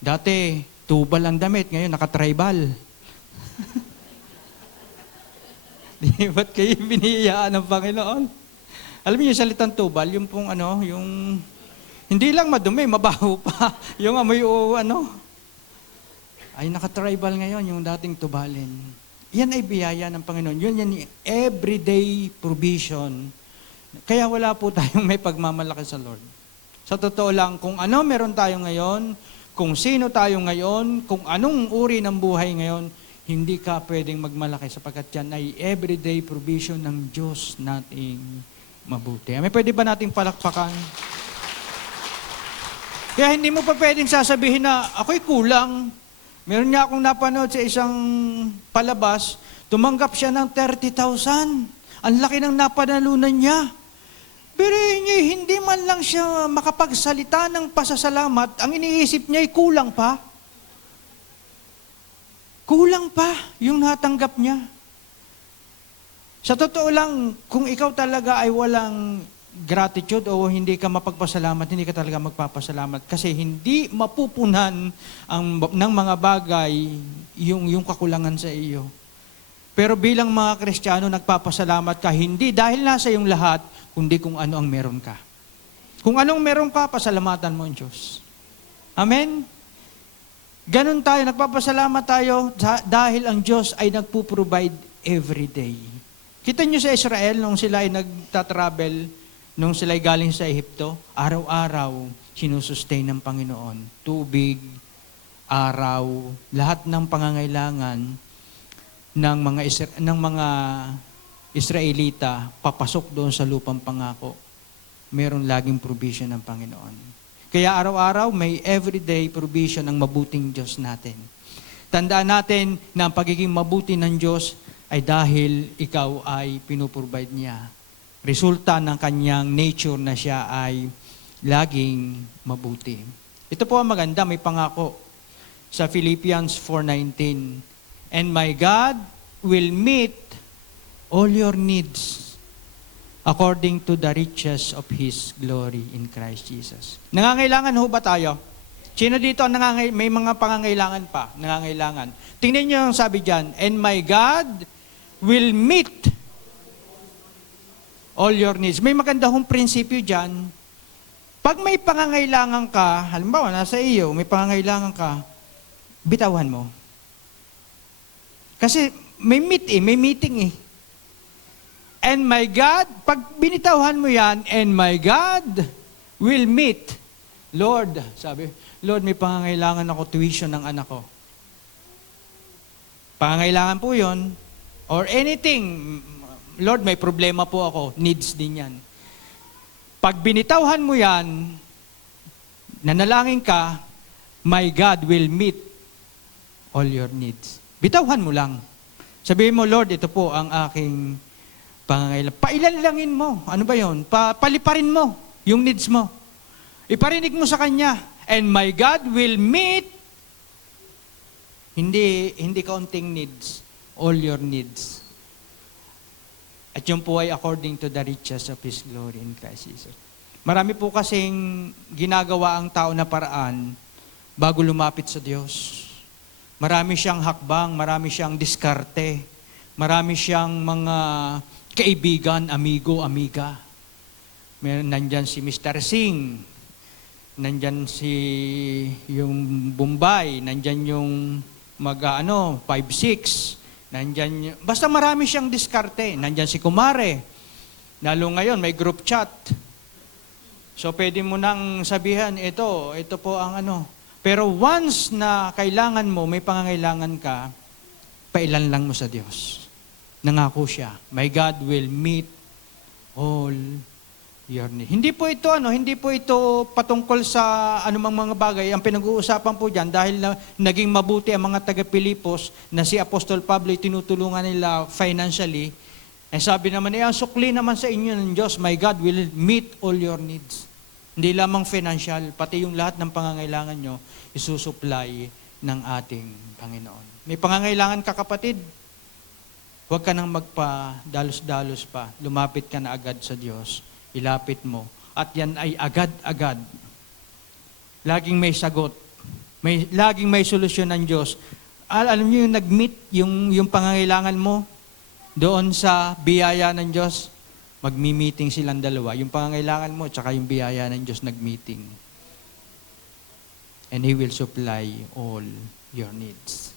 Dati, tubal ang damit. Ngayon, naka-tribal. Di ba't kayo binihiyaan ng Panginoon? Alam niyo yung salitang tubal, yung pong yung hindi lang madumi, mabaho pa. Yung amoy ay naka-tribal ngayon, yung dating tubalin. Yan ay biyaya ng Panginoon. Yan everyday provision. Kaya wala po tayong may pagmamalaki sa Lord. Sa totoo lang, kung ano meron tayo ngayon, kung sino tayo ngayon, kung anong uri ng buhay ngayon, hindi ka pwedeng magmalaki sapagkat yan ay everyday provision ng Diyos nating mabuti. May pwede ba nating palakpakan? Kaya hindi mo pa pwedeng sasabihin na ako'y kulang. Meron niya akong napanood sa isang palabas, tumanggap siya ng 30,000. Ang laki ng napanalunan niya. Pero hindi man lang siya makapagsalita ng pasasalamat, ang iniisip niya ay kulang pa. Kulang pa yung natanggap niya. Sa totoo lang, kung ikaw talaga ay walang gratitude o hindi ka mapagpasalamat, hindi ka talaga magpapasalamat kasi hindi mapupunan ng mga bagay yung kakulangan sa iyo. Pero bilang mga Kristiyano, nagpapasalamat ka hindi dahil nasa iyong lahat, kundi kung ano ang meron ka. Kung anong meron ka, pasalamatan mo ang Diyos. Amen? Ganon tayo, nagpapasalamat tayo dahil ang Diyos ay nagpo-provide every day. Kita nyo sa Israel, nung sila ay nagtatravel, nung sila ay galing sa Ehipto, araw-araw, sinusustain ng Panginoon. Tubig, araw, lahat ng pangangailangan ng mga Israelita, papasok doon sa lupang pangako. Meron laging provision ng Panginoon. Kaya araw-araw may everyday provision ng mabuting Diyos natin. Tandaan natin na ang pagiging mabuti ng Diyos ay dahil ikaw ay pinuprovide niya resulta ng kanyang nature na siya ay laging mabuti. Ito po ang maganda, may pangako sa Philippians 4:19. And my God will meet all your needs according to the riches of His glory in Christ Jesus. Nangangailangan ho ba tayo? Sino dito ang may mga pangangailangan pa? Nangangailangan. Tingnan niyo yung sabi dyan, and my God will meet all your needs. May maganda hong prinsipyo dyan. Pag may pangangailangan ka, halimbawa, nasa iyo, may pangangailangan ka, bitawan mo. Kasi may meeting eh. And my God, pag binitawhan mo yan, and my God will meet. Lord, sabi, Lord, may pangangailangan ako tuition ng anak ko. Pangangailangan po yun. Or anything, Lord, may problema po ako, needs din yan. Pag binitawhan mo yan, nanalangin ka, my God will meet all your needs. Bitawhan mo lang. Sabihin mo, Lord, ito po ang aking pangangailangan. Pailanlangin mo. Ano ba yun? Paliparin mo yung needs mo. Iparinig mo sa Kanya. And my God will meet, hindi kaunting needs, all your needs. At yun po ay according to the riches of His glory in Christ Jesus. Marami po kasing ginagawa ang tao na paraan bago lumapit sa Diyos. Marami siyang hakbang, marami siyang diskarte, marami siyang mga kaibigan, amigo, amiga. Nandyan si Mr. Singh, nandyan si yung Bombay, nandyan yung 5-6, nandyan, basta marami siyang diskarte. Nandyan si Kumare. Lalo ngayon, may group chat. So, pwede mo nang sabihan, ito po ang ano. Pero once na kailangan mo, may pangangailangan ka, pailan lang mo sa Diyos. Nangako siya, my God will meet all your needs. Hindi po ito patungkol sa anumang mga bagay. Ang pinag-uusapan po dyan, dahil naging mabuti ang mga taga-Pilipos na si Apostol Pablo tinutulungan nila financially. Sabi naman, ang sukli naman sa inyo ng Diyos, my God will meet all your needs. Hindi lamang financial, pati yung lahat ng pangangailangan nyo, isusupply ng ating Panginoon. May pangangailangan ka, kapatid, huwag ka nang magpa-dalos-dalos pa. Lumapit ka na agad sa Diyos. Ilapit mo. At yan ay agad-agad. Laging may sagot. Laging may solusyon ng Diyos. Alam niyo yung nag-meet, yung pangangailangan mo, doon sa biyaya ng Diyos, magmi-meeting silang dalawa. Yung pangangailangan mo, tsaka yung biyaya ng Diyos nag-meeting. And He will supply all your needs.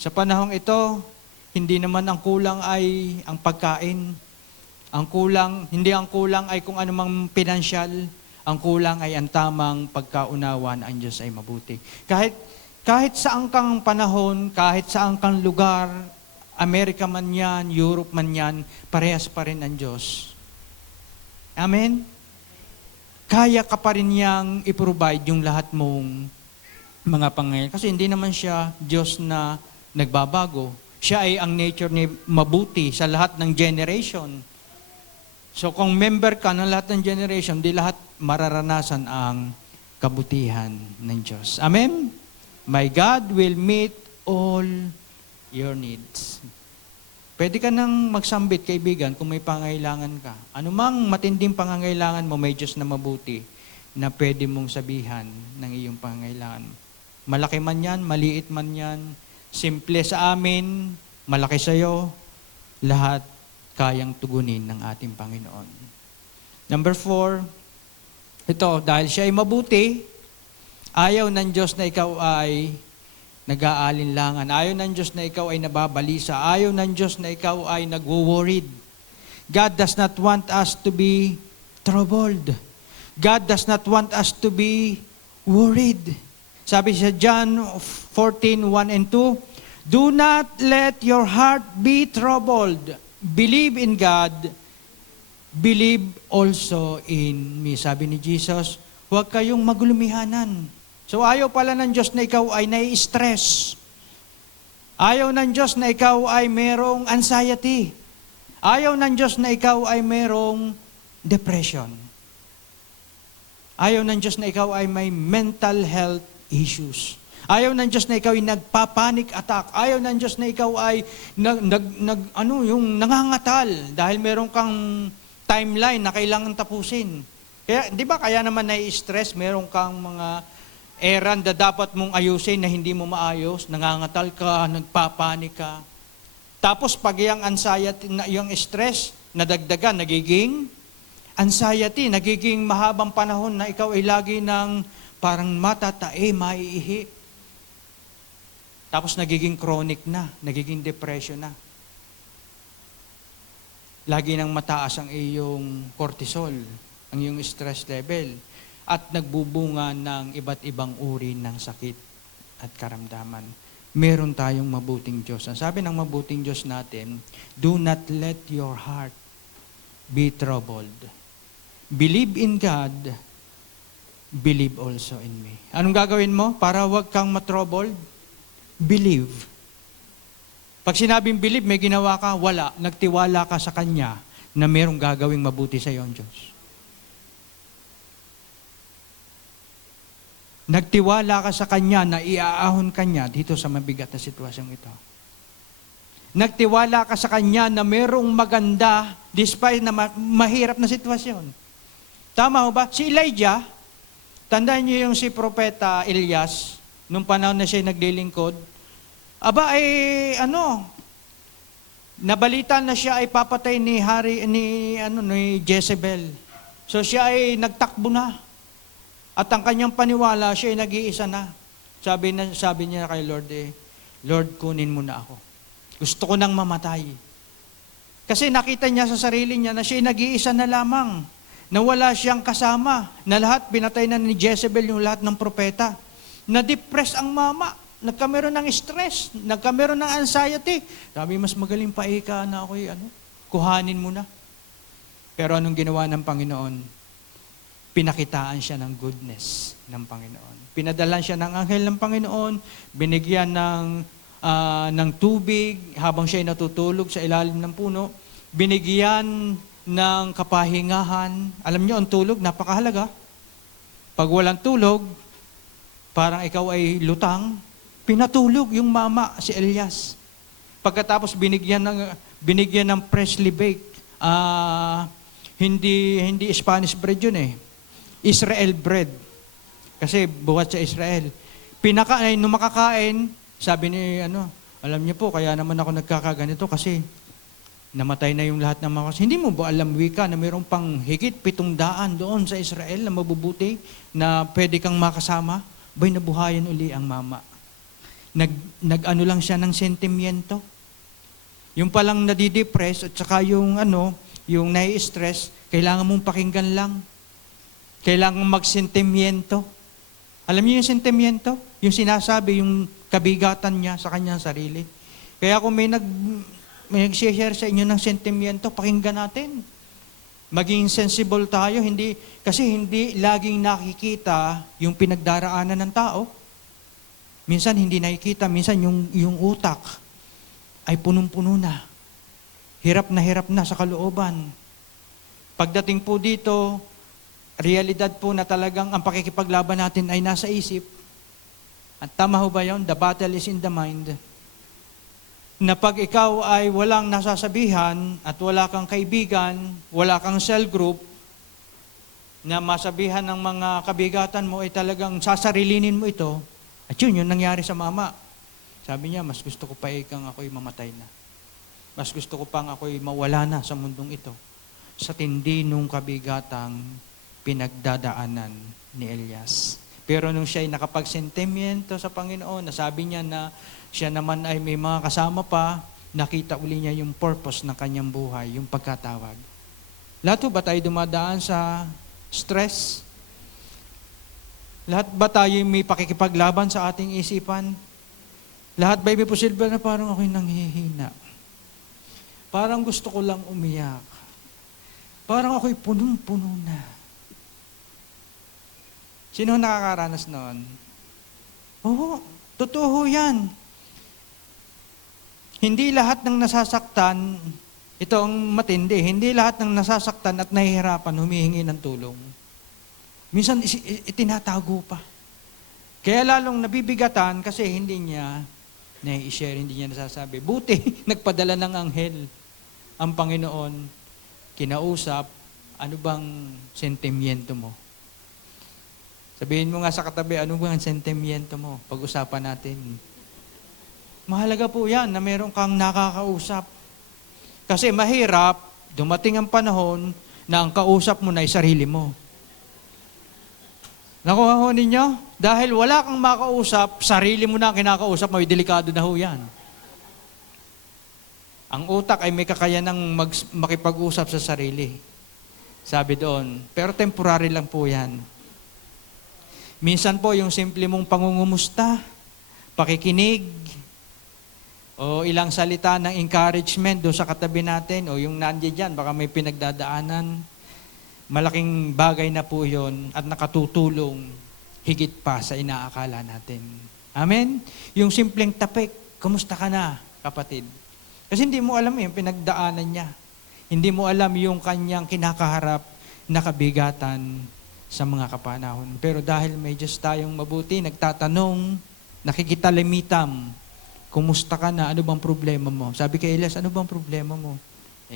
Sa panahong ito, hindi naman ang kulang ay ang pagkain. Hindi ang kulang ay kung anumang pinansyal. Ang kulang ay ang tamang pagkaunawa na ang Diyos ay mabuti. Kahit saan kang panahon, kahit saan kang lugar, Amerika man yan, Europe man yan, parehas pa rin ang Diyos. Amen? Kaya ka pa rin niyang i-provide yung lahat mong mga pangangailangan. Kasi hindi naman siya Diyos na nagbabago. Siya ay ang nature ni mabuti sa lahat ng generation. So kung member ka ng lahat ng generation, di lahat mararanasan ang kabutihan ng Diyos. Amen? My God will meet all your needs. Pwede ka nang magsambit, kaibigan, kung may pangangailangan ka. Anumang matinding pangangailangan mo, may Diyos na mabuti na pwede mong sabihan ng iyong pangangailangan. Malaki man yan, maliit man yan, simple sa amin, malaki sa iyo, lahat kayang tugunin ng ating Panginoon. Number 4, ito, dahil siya ay mabuti, ayaw ng Diyos na ikaw ay nag-aalinlangan. Ayaw ng Diyos na ikaw ay nababalisa. Ayaw ng Diyos na ikaw ay nagwo-worried. God does not want us to be troubled. God does not want us to be worried. Sabi sa John 14:1 and 2, do not let your heart be troubled. Believe in God. Believe also in me. Sabi ni Jesus, huwag kayong maglumihanan. So ayaw pala ng Diyos na ikaw ay nai-stress. Ayaw ng Diyos na ikaw ay merong anxiety. Ayaw ng Diyos na ikaw ay mayroong depression. Ayaw ng Diyos na ikaw ay may mental health issues. Ayaw ng Diyos na ikaw ay nagpa-panic attack. Ayaw ng Diyos na ikaw ay yung nangangatal dahil meron kang timeline na kailangan tapusin. Kaya, di ba, kaya naman nai-stress, meron kang mga errand na dapat mong ayusin na hindi mo maayos, nangangatal ka, nagpa-panic ka. Tapos pag yung anxiety, yung stress, nadagdagan, nagiging anxiety, nagiging mahabang panahon na ikaw ay lagi ng parang matatae, maiihi. Tapos nagiging chronic na, nagiging depression na. Lagi nang mataas ang iyong cortisol, ang iyong stress level, at nagbubunga ng iba't ibang uri ng sakit at karamdaman. Meron tayong mabuting Diyos. Ang sabi ng mabuting Diyos natin, do not let your heart be troubled. Believe in God, believe also in me. Anong gagawin mo para wag kang matroubled? Believe. Pag sinabing believe, may ginawa ka, wala. Nagtiwala ka sa Kanya na merong gagawing mabuti sa iyo ang Diyos. Nagtiwala ka sa Kanya na iaahon Kanya dito sa mabigat na sitwasyong ito. Nagtiwala ka sa Kanya na merong maganda despite na mahirap na sitwasyon. Tama ho ba? Si Elijah, tandaan niyo yung si Propeta Elias, nung panahon na siya naglilingkod, nabalitan na siya ay papatay ni Jezebel. So siya ay nagtakbo na. At ang kanyang paniwala, siya ay nag-iisa na. Sabi niya kay Lord, Lord, kunin mo na ako. Gusto ko nang mamatay. Kasi nakita niya sa sarili niya na siya ay nag-iisa na lamang. Na wala siyang kasama. Na lahat, binatay na ni Jezebel yung lahat ng propeta. Na-depress ang mama. Nagkameron ng stress. Nagkameron ng anxiety. Sabi, mas magaling pa ika na ako kuhanin mo na. Pero anong ginawa ng Panginoon? Pinakitaan siya ng goodness ng Panginoon. Pinadalan siya ng anghel ng Panginoon, binigyan ng tubig habang siya ay natutulog sa ilalim ng puno, binigyan ng kapahingahan. Alam niyo, ang tulog, napakahalaga. Pag walang tulog, parang ikaw ay lutang, pinatulog yung mama, si Elias. Pagkatapos binigyan ng freshly baked, hindi Spanish bread yun Israel bread. Kasi buhat sa Israel. Nung makakain, sabi ni, alam niyo po, kaya naman ako nagkakaganito kasi namatay na yung lahat ng mga. Hindi mo ba alam, Wika, na mayroong pang higit 700 doon sa Israel na mabubuti na pwede kang makasama? Ba'y nabuhayan uli ang mama? Nag-ano lang siya ng sentimiento. Yung palang nadidepress at saka yung nai-stress, kailangan mong pakinggan lang. Kailangan magsentimiento. Alam niyo yung sentimiento? Yung sinasabi, yung kabigatan niya sa kanyang sarili. Kaya kung may nag-share sa inyo ng sentimiento, pakinggan natin. Maging sensible tayo, kasi hindi laging nakikita yung pinagdaraanan ng tao. Minsan hindi nakikita, minsan yung utak ay punong-puno na. Hirap na sa kalooban. Pagdating po dito, realidad po na talagang ang pakikipaglaban natin ay nasa isip. At tama ho ba yun? The battle is in the mind. Na pag ikaw ay walang nasasabihan at wala kang kaibigan, wala kang cell group, na masabihan ng mga kabigatan mo ay talagang sasarilinin mo ito, at yun nangyari sa mama. Sabi niya, mas gusto ko pa ikang ako'y mamatay na. Mas gusto ko pang ako'y mawala na sa mundong ito. Sa tindi nung kabigatang pinagdadaanan ni Elias. Pero nung siya ay nakapagsentimento sa Panginoon, nasabi niya na siya naman ay may mga kasama pa, nakita uli niya yung purpose ng kanyang buhay, yung pagkatawag. Lahat ba tayo dumadaan sa stress? Lahat ba tayo may pakikipaglaban sa ating isipan? Lahat ba may posible na parang ako'y nanghihina? Parang gusto ko lang umiyak. Parang ako'y punong-puno na. Sino nakakaranas noon? Oo, totoo yan. Hindi lahat ng nasasaktan, Ito ang matindi. Hindi lahat ng nasasaktan at nahihirapan humihingi ng tulong. Minsan itinatago pa. Kaya lalong nabibigatan kasi hindi niya na-share, hindi niya nasasabi. Buti, nagpadala ng anghel ang Panginoon, kinausap, ano bang sentimiento mo? Sabihin mo nga sa katabi, ano bang sentimiento mo? Pag-usapan natin. Mahalaga po yan na meron kang nakakausap. Kasi mahirap, dumating ang panahon na ang kausap mo na ay sarili mo. Nakuha ho ninyo? Dahil wala kang makausap, sarili mo na ang kinakausap mo, delikado na ho yan. Ang utak ay may kakayanang makipag-usap sa sarili. Sabi doon, pero temporary lang po yan. Minsan po yung simple mong pangungumusta, pakikinig, o ilang salita ng encouragement doon sa katabi natin, o yung nandiyan dyan, baka may pinagdadaanan. Malaking bagay na po yun at nakatutulong higit pa sa inaakala natin. Amen? Yung simpleng tapik, kumusta ka na, kapatid? Kasi hindi mo alam yung pinagdaanan niya. Hindi mo alam yung kanyang kinakaharap na kabigatan sa mga kapanahon. Pero dahil may Diyos tayong mabuti, nagtatanong, nakikitalimitam, kumusta ka na, ano bang problema mo? Sabi kay Elias, ano bang problema mo?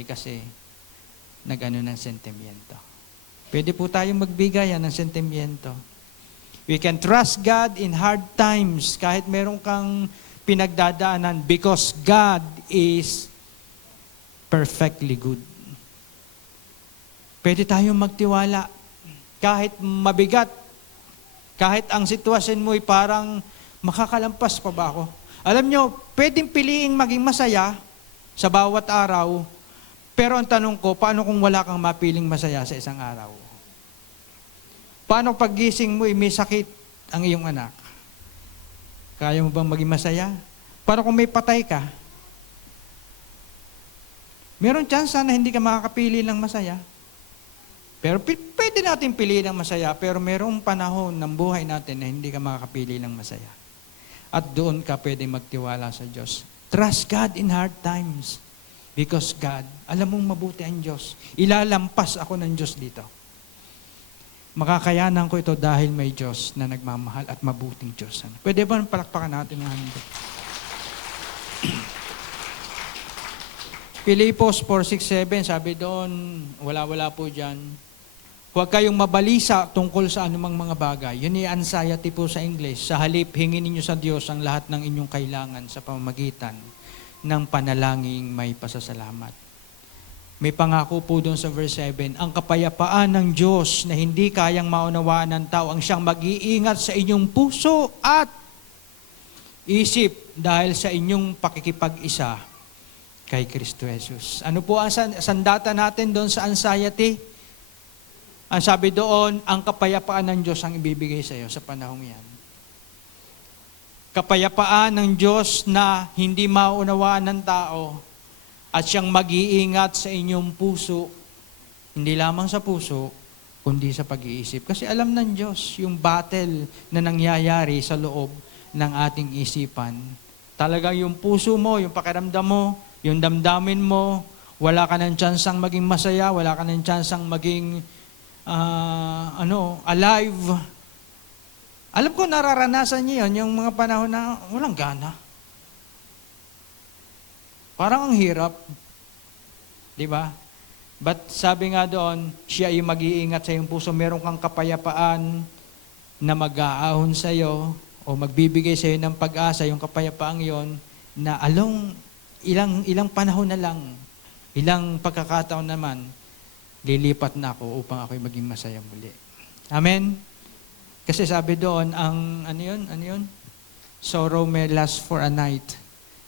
Kasi nag-ano ng sentimiento. Pwede po tayong magbigayan ng sentimiento. We can trust God in hard times kahit meron kang pinagdadaanan because God is perfectly good. Pwede tayong magtiwala kahit mabigat, kahit ang sitwasyon mo ay parang makakalampas pa ba ako? Alam nyo, pwedeng piliing maging masaya sa bawat araw, pero ang tanong ko, paano kung wala kang mapiling masaya sa isang araw? Paano paggising mo, may sakit ang iyong anak? Kaya mo bang maging masaya? Paano kung may patay ka? Meron chance na hindi ka makakapili ng masaya. Pero pwede natin piliin ng masaya, pero merong panahon ng buhay natin na hindi ka makakapili ng masaya. At doon ka pwede magtiwala sa Diyos. Trust God in hard times. Because God, alam mong mabuti ang Diyos. Ilalampas ako ng Diyos dito. Makakayanan ko ito dahil may Diyos na nagmamahal at mabuting Diyos. Pwede ba palakpakan natin ang handa? Pilipos 4:6-7, sabi doon, wala-wala po dyan. Huwag kayong mabalisa tungkol sa anumang mga bagay. Yun yung anxiety po sa English. Sa halip, hingin ninyo sa Diyos ang lahat ng inyong kailangan sa pamamagitan ng panalangin may pasasalamat. May pangako po doon sa verse 7, ang kapayapaan ng Diyos na hindi kayang maunawaan ng tao ang siyang mag-iingat sa inyong puso at isip dahil sa inyong pakikipag-isa kay Kristo Jesus. Ano po ang sandata natin doon sa anxiety? Ang sabi doon, ang kapayapaan ng Diyos ang ibibigay sa iyo sa panahong yan. Kapayapaan ng Diyos na hindi maunawaan ng tao at siyang mag-iingat sa inyong puso, hindi lamang sa puso, kundi sa pag-iisip. Kasi alam ng Diyos yung battle na nangyayari sa loob ng ating isipan. Talagang yung puso mo, yung pakiramdam mo, yung damdamin mo, wala ka ng tsansang maging masaya, wala ka ng tsansang maging alive. Alam ko, nararanasan niyo yun, yung mga panahon na walang gana. Parang ang hirap. Di ba? But sabi nga doon, siya ay mag-iingat sa iyong puso. Meron kang kapayapaan na mag-aahon sa iyo o magbibigay sa iyo ng pag-asa, yung kapayapaang yon na ilang panahon na lang, ilang pagkakataon naman, lilipat na ako upang ako'y maging masaya muli. Amen? Kasi sabi doon, ano yun? Sorrow may last for a night,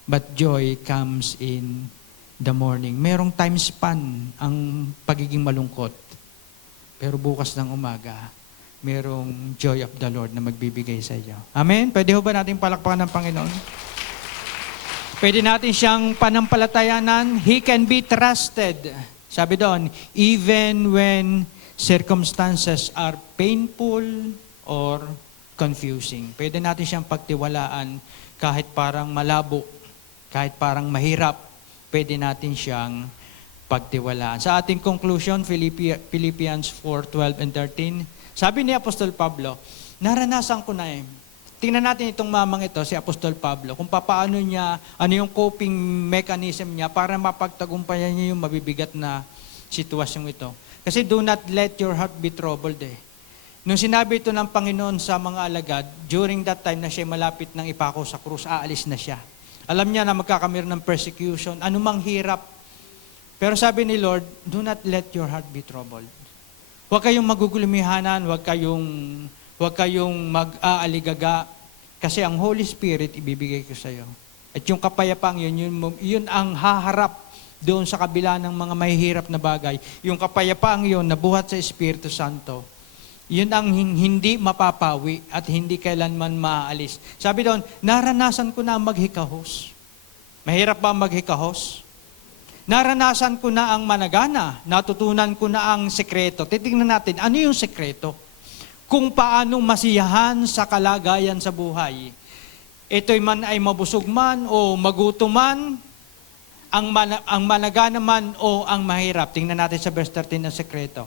but joy comes in the morning. Merong time span ang pagiging malungkot. Pero bukas ng umaga, merong joy of the Lord na magbibigay sa iyo. Amen? Pwede ho ba natin palakpakan ng Panginoon? Pwede natin siyang panampalatayanan. He can be trusted. Sabi doon, even when circumstances are painful or confusing. Pwede natin siyang pagtiwalaan kahit parang malabo, kahit parang mahirap, pwede natin siyang pagtiwalaan. Sa ating conclusion, Philippians 4:12 and 13, sabi ni Apostol Pablo, naranasan ko na eh. Tingnan natin itong mamang ito, si Apostol Pablo, kung paano niya, ano yung coping mechanism niya para mapagtagumpayan niya yung mabibigat na sitwasyong ito. Kasi do not let your heart be troubled eh. Nung sinabi ito ng Panginoon sa mga alagad, during that time na siya malapit ng ipako sa krus, aalis na siya. Alam niya na magkakameron ng persecution, anumang hirap. Pero sabi ni Lord, do not let your heart be troubled. Huwag kayong magugulumihanan, huwag kayong mag-aaligaga, kasi ang Holy Spirit ibibigay ko sa iyo. At yung kapayapang yun ang haharap doon sa kabila ng mga mahihirap na bagay. Yung kapayapang yun na buhat sa Espiritu Santo, yun ang hindi mapapawi at hindi kailanman maaalis. Sabi doon, naranasan ko na maghikahos. Mahirap ba maghikahos? Naranasan ko na ang managana. Natutunan ko na ang sekreto. Titingnan natin, ano yung sekreto? Kung paanong masiyahan sa kalagayan sa buhay. Ito'y man ay mabusog man o magutom man, ang managana man o ang mahirap. Tingnan natin sa verse 13 ang sekreto.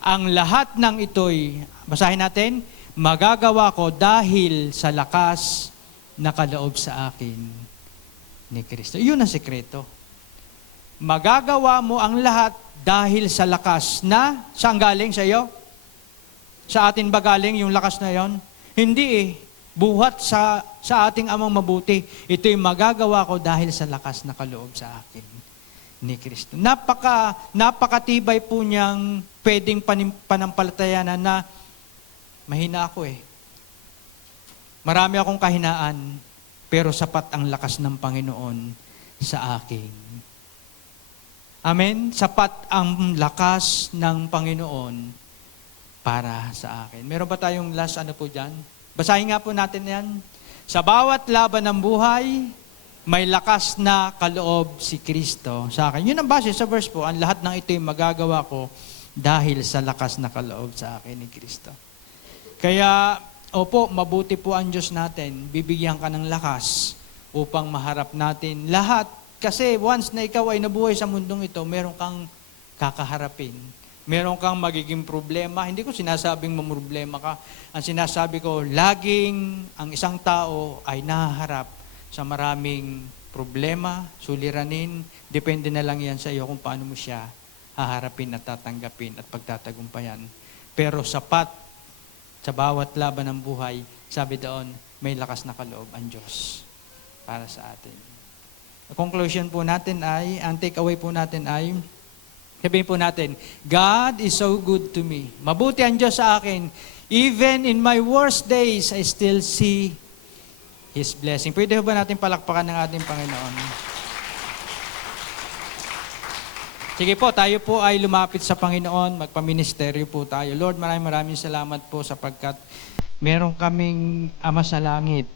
Ang lahat ng ito'y, basahin natin, magagawa ko dahil sa lakas na kaloob sa akin ni Kristo. Yun ang sekreto. Magagawa mo ang lahat dahil sa lakas na, saan galing sa iyo? Sa atin ba galing yung lakas na yon? Hindi eh. Buhat sa ating amang mabuti. Ito'y magagawa ko dahil sa lakas na kaloob sa akin ni Kristo. Napakatibay po niyang pwedeng panampalatayanan na mahina ako eh. Marami akong kahinaan, pero sapat ang lakas ng Panginoon sa akin. Amen? Sapat ang lakas ng Panginoon para sa akin. Meron ba tayong last po dyan? Basahin nga po natin yan. Sa bawat laban ng buhay, may lakas na kaloob si Kristo sa akin. Yun ang base sa verse po. Ang lahat ng ito'y magagawa ko dahil sa lakas na kaloob sa akin ni Kristo. Kaya, opo, mabuti po ang Diyos natin. Bibigyan ka ng lakas upang maharap natin lahat. Kasi once na ikaw ay nabuhay sa mundong ito, meron kang kakaharapin. Meron kang magiging problema. Hindi ko sinasabing mamroblema ka. Ang sinasabi ko, laging ang isang tao ay nahaharap sa maraming problema, suliranin. Depende na lang yan sa iyo kung paano mo siya haharapin at tatanggapin at pagtatagumpayan. Pero sapat sa bawat laban ng buhay, sabi doon, may lakas na kaloob ang Diyos para sa atin. Ang conclusion po natin ay, ang takeaway po natin ay, sabihin po natin, God is so good to me. Mabuti ang Diyos sa akin. Even in my worst days, I still see His blessing. Pwede ba natin palakpakan ng ating Panginoon? Sige po, tayo po ay lumapit sa Panginoon, magpaministeryo po tayo. Lord, maraming salamat po sapagkat meron kaming Ama sa langit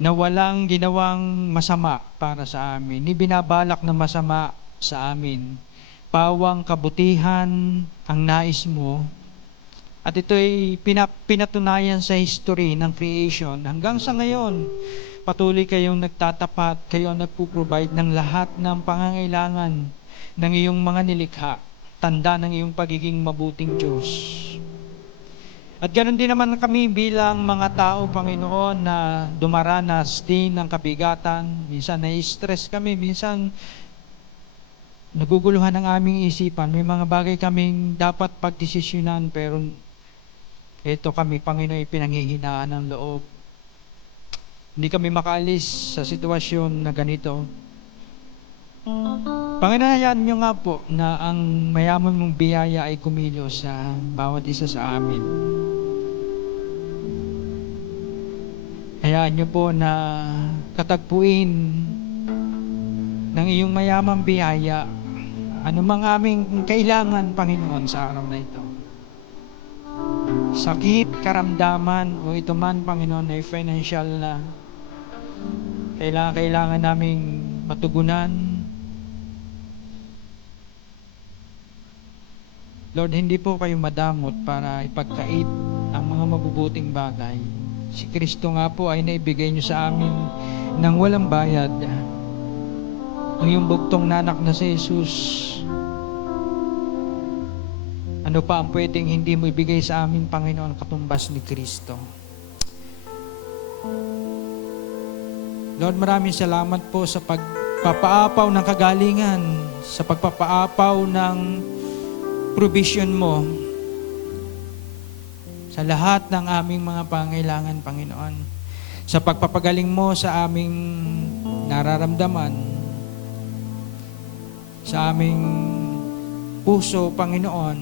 na walang ginawang masama para sa amin. Ni binabalak na masama sa amin. Pawang kabutihan ang nais mo. At ito'y pinatunayan sa history ng creation. Hanggang sa ngayon, patuloy kayong nagtatapat, kayo ang nagpo-provide ng lahat ng pangangailangan ng iyong mga nilikha. Tanda ng iyong pagiging mabuting Diyos. At ganoon din naman kami bilang mga tao, Panginoon, na dumaranas din ng kabigatan. Minsan na-stress kami, minsan naguguluhan ang aming isipan. May mga bagay kaming dapat pagdesisyonan, pero ito kami, Panginoon, pinanghihinaan ng loob. Hindi kami makaalis sa sitwasyon na ganito. Panginoon, hayaan niyo nga po na ang mayaman mong biyaya ay kumilos sa bawat isa sa amin. Hayaan niyo po na katagpuin ng iyong mayamang biyaya anumang aming kailangan, Panginoon, sa araw na ito. Sakit, karamdaman, o ito man, Panginoon, ay financial na kailangan naming matugunan. Lord, hindi po kayo madamot para ipagkait ang mga mabubuting bagay. Si Kristo nga po ay naibigay niyo sa amin ng walang bayad. ang iyong bugtong na anak na si Jesus. Ano pa ang pwedeng hindi mo ibigay sa amin, Panginoon, katumbas ni Kristo? Lord, maraming salamat po sa pagpapaapaw ng kagalingan, sa pagpapaapaw ng provision mo sa lahat ng aming mga pangailangan, Panginoon. Sa pagpapagaling mo sa aming nararamdaman, sa aming puso, Panginoon,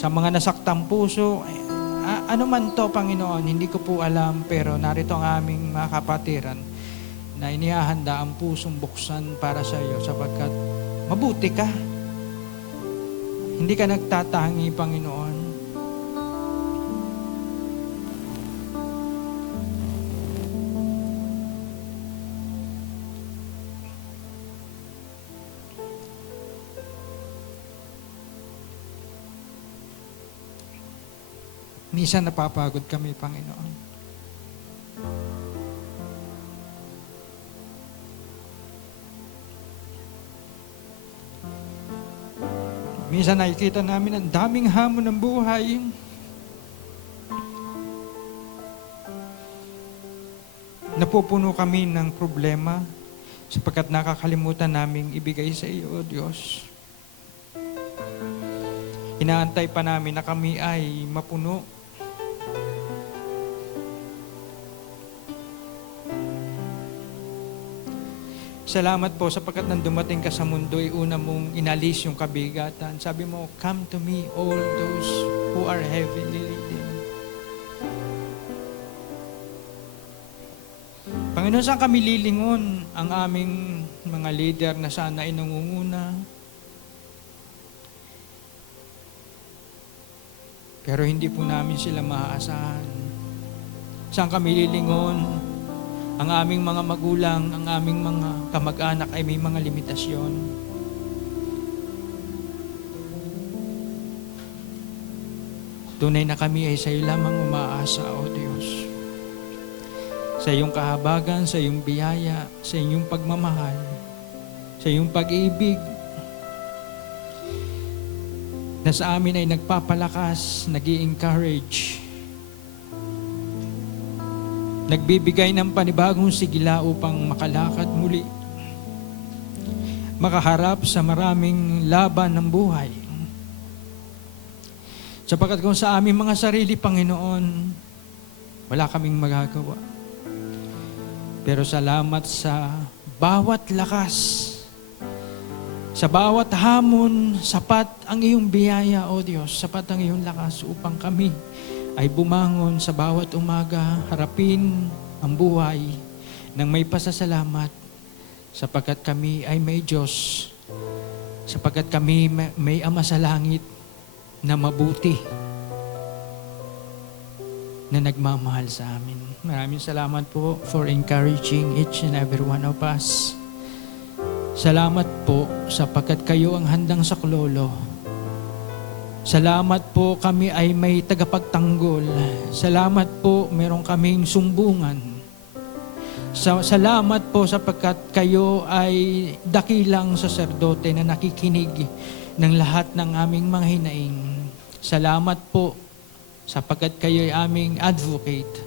sa mga nasaktang puso, ano man to, Panginoon, hindi ko po alam, pero narito ang aming mga kapatiran na inihahanda ang pusong buksan para sa iyo sapagkat mabuti ka. Hindi ka nagtatangi, Panginoon. Minsan napapagod kami, Panginoon. Minsan nakikita namin ang daming hamon ng buhay. Napupuno kami ng problema sapagkat nakakalimutan naming ibigay sa iyo, O Diyos. Inaantay pa namin na kami ay mapuno. Salamat po sapagkat nang dumating ka sa mundo ay una mong inalis yung kabigatan. Sabi mo, come to me all those who are heavily laden. Panginoon, saan kami lilingon ang aming mga leader na sana ay nangunguna? Pero hindi po namin sila maaasahan. Saan kami lilingon? Ang aming mga magulang, ang aming mga kamag-anak ay may mga limitasyon. Tunay na kami ay sa iyo lamang umaasa, O Diyos. Sa iyong kahabagan, sa iyong biyaya, sa iyong pagmamahal, sa iyong pag-ibig, na sa amin ay nagpapalakas, nag-i-encourage, nagbibigay ng panibagong sigla upang makalakad muli, makaharap sa maraming laban ng buhay. Sapagkat kung sa aming mga sarili, Panginoon, wala kaming magagawa. Pero salamat sa bawat lakas, sa bawat hamon, sapat ang iyong biyaya, O Diyos, sapat ang iyong lakas upang kami ay bumangon sa bawat umaga, harapin ang buhay ng may pasasalamat sapagkat kami ay may Diyos, sapagkat kami may Ama sa langit na mabuti na nagmamahal sa amin. Maraming salamat po for encouraging each and every one of us. Salamat po sapagkat kayo ang handang saklolo. Salamat po kami ay may tagapagtanggol. Salamat po meron kaming sumbungan. Salamat po sapagkat kayo ay dakilang saserdote na nakikinig ng lahat ng aming mga hinaing. Salamat po sapagkat kayo ay aming advocate.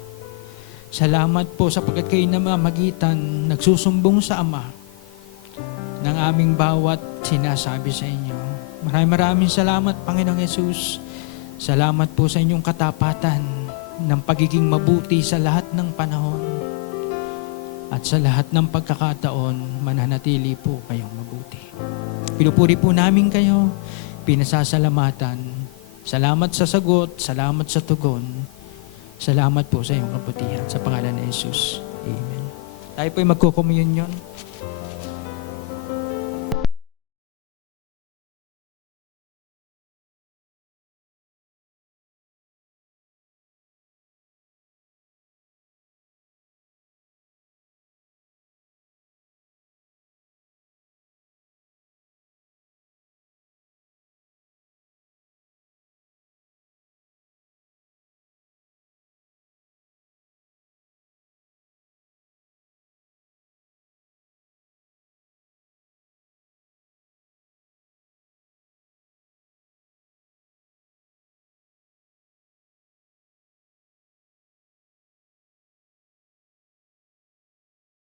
Salamat po sapagkat kayo namamagitan, nagsusumbong sa Ama ng aming bawat sinasabi sa inyo. Maraming salamat, Panginoong Yesus. Salamat po sa inyong katapatan ng pagiging mabuti sa lahat ng panahon. At sa lahat ng pagkakataon, mananatili po kayong mabuti. Pinupuri po namin kayo, pinasasalamatan. Salamat sa sagot, salamat sa tugon. Salamat po sa iyong kabutihan. Sa pangalan ni Jesus. Amen. Tayo po'y magkukomunyon.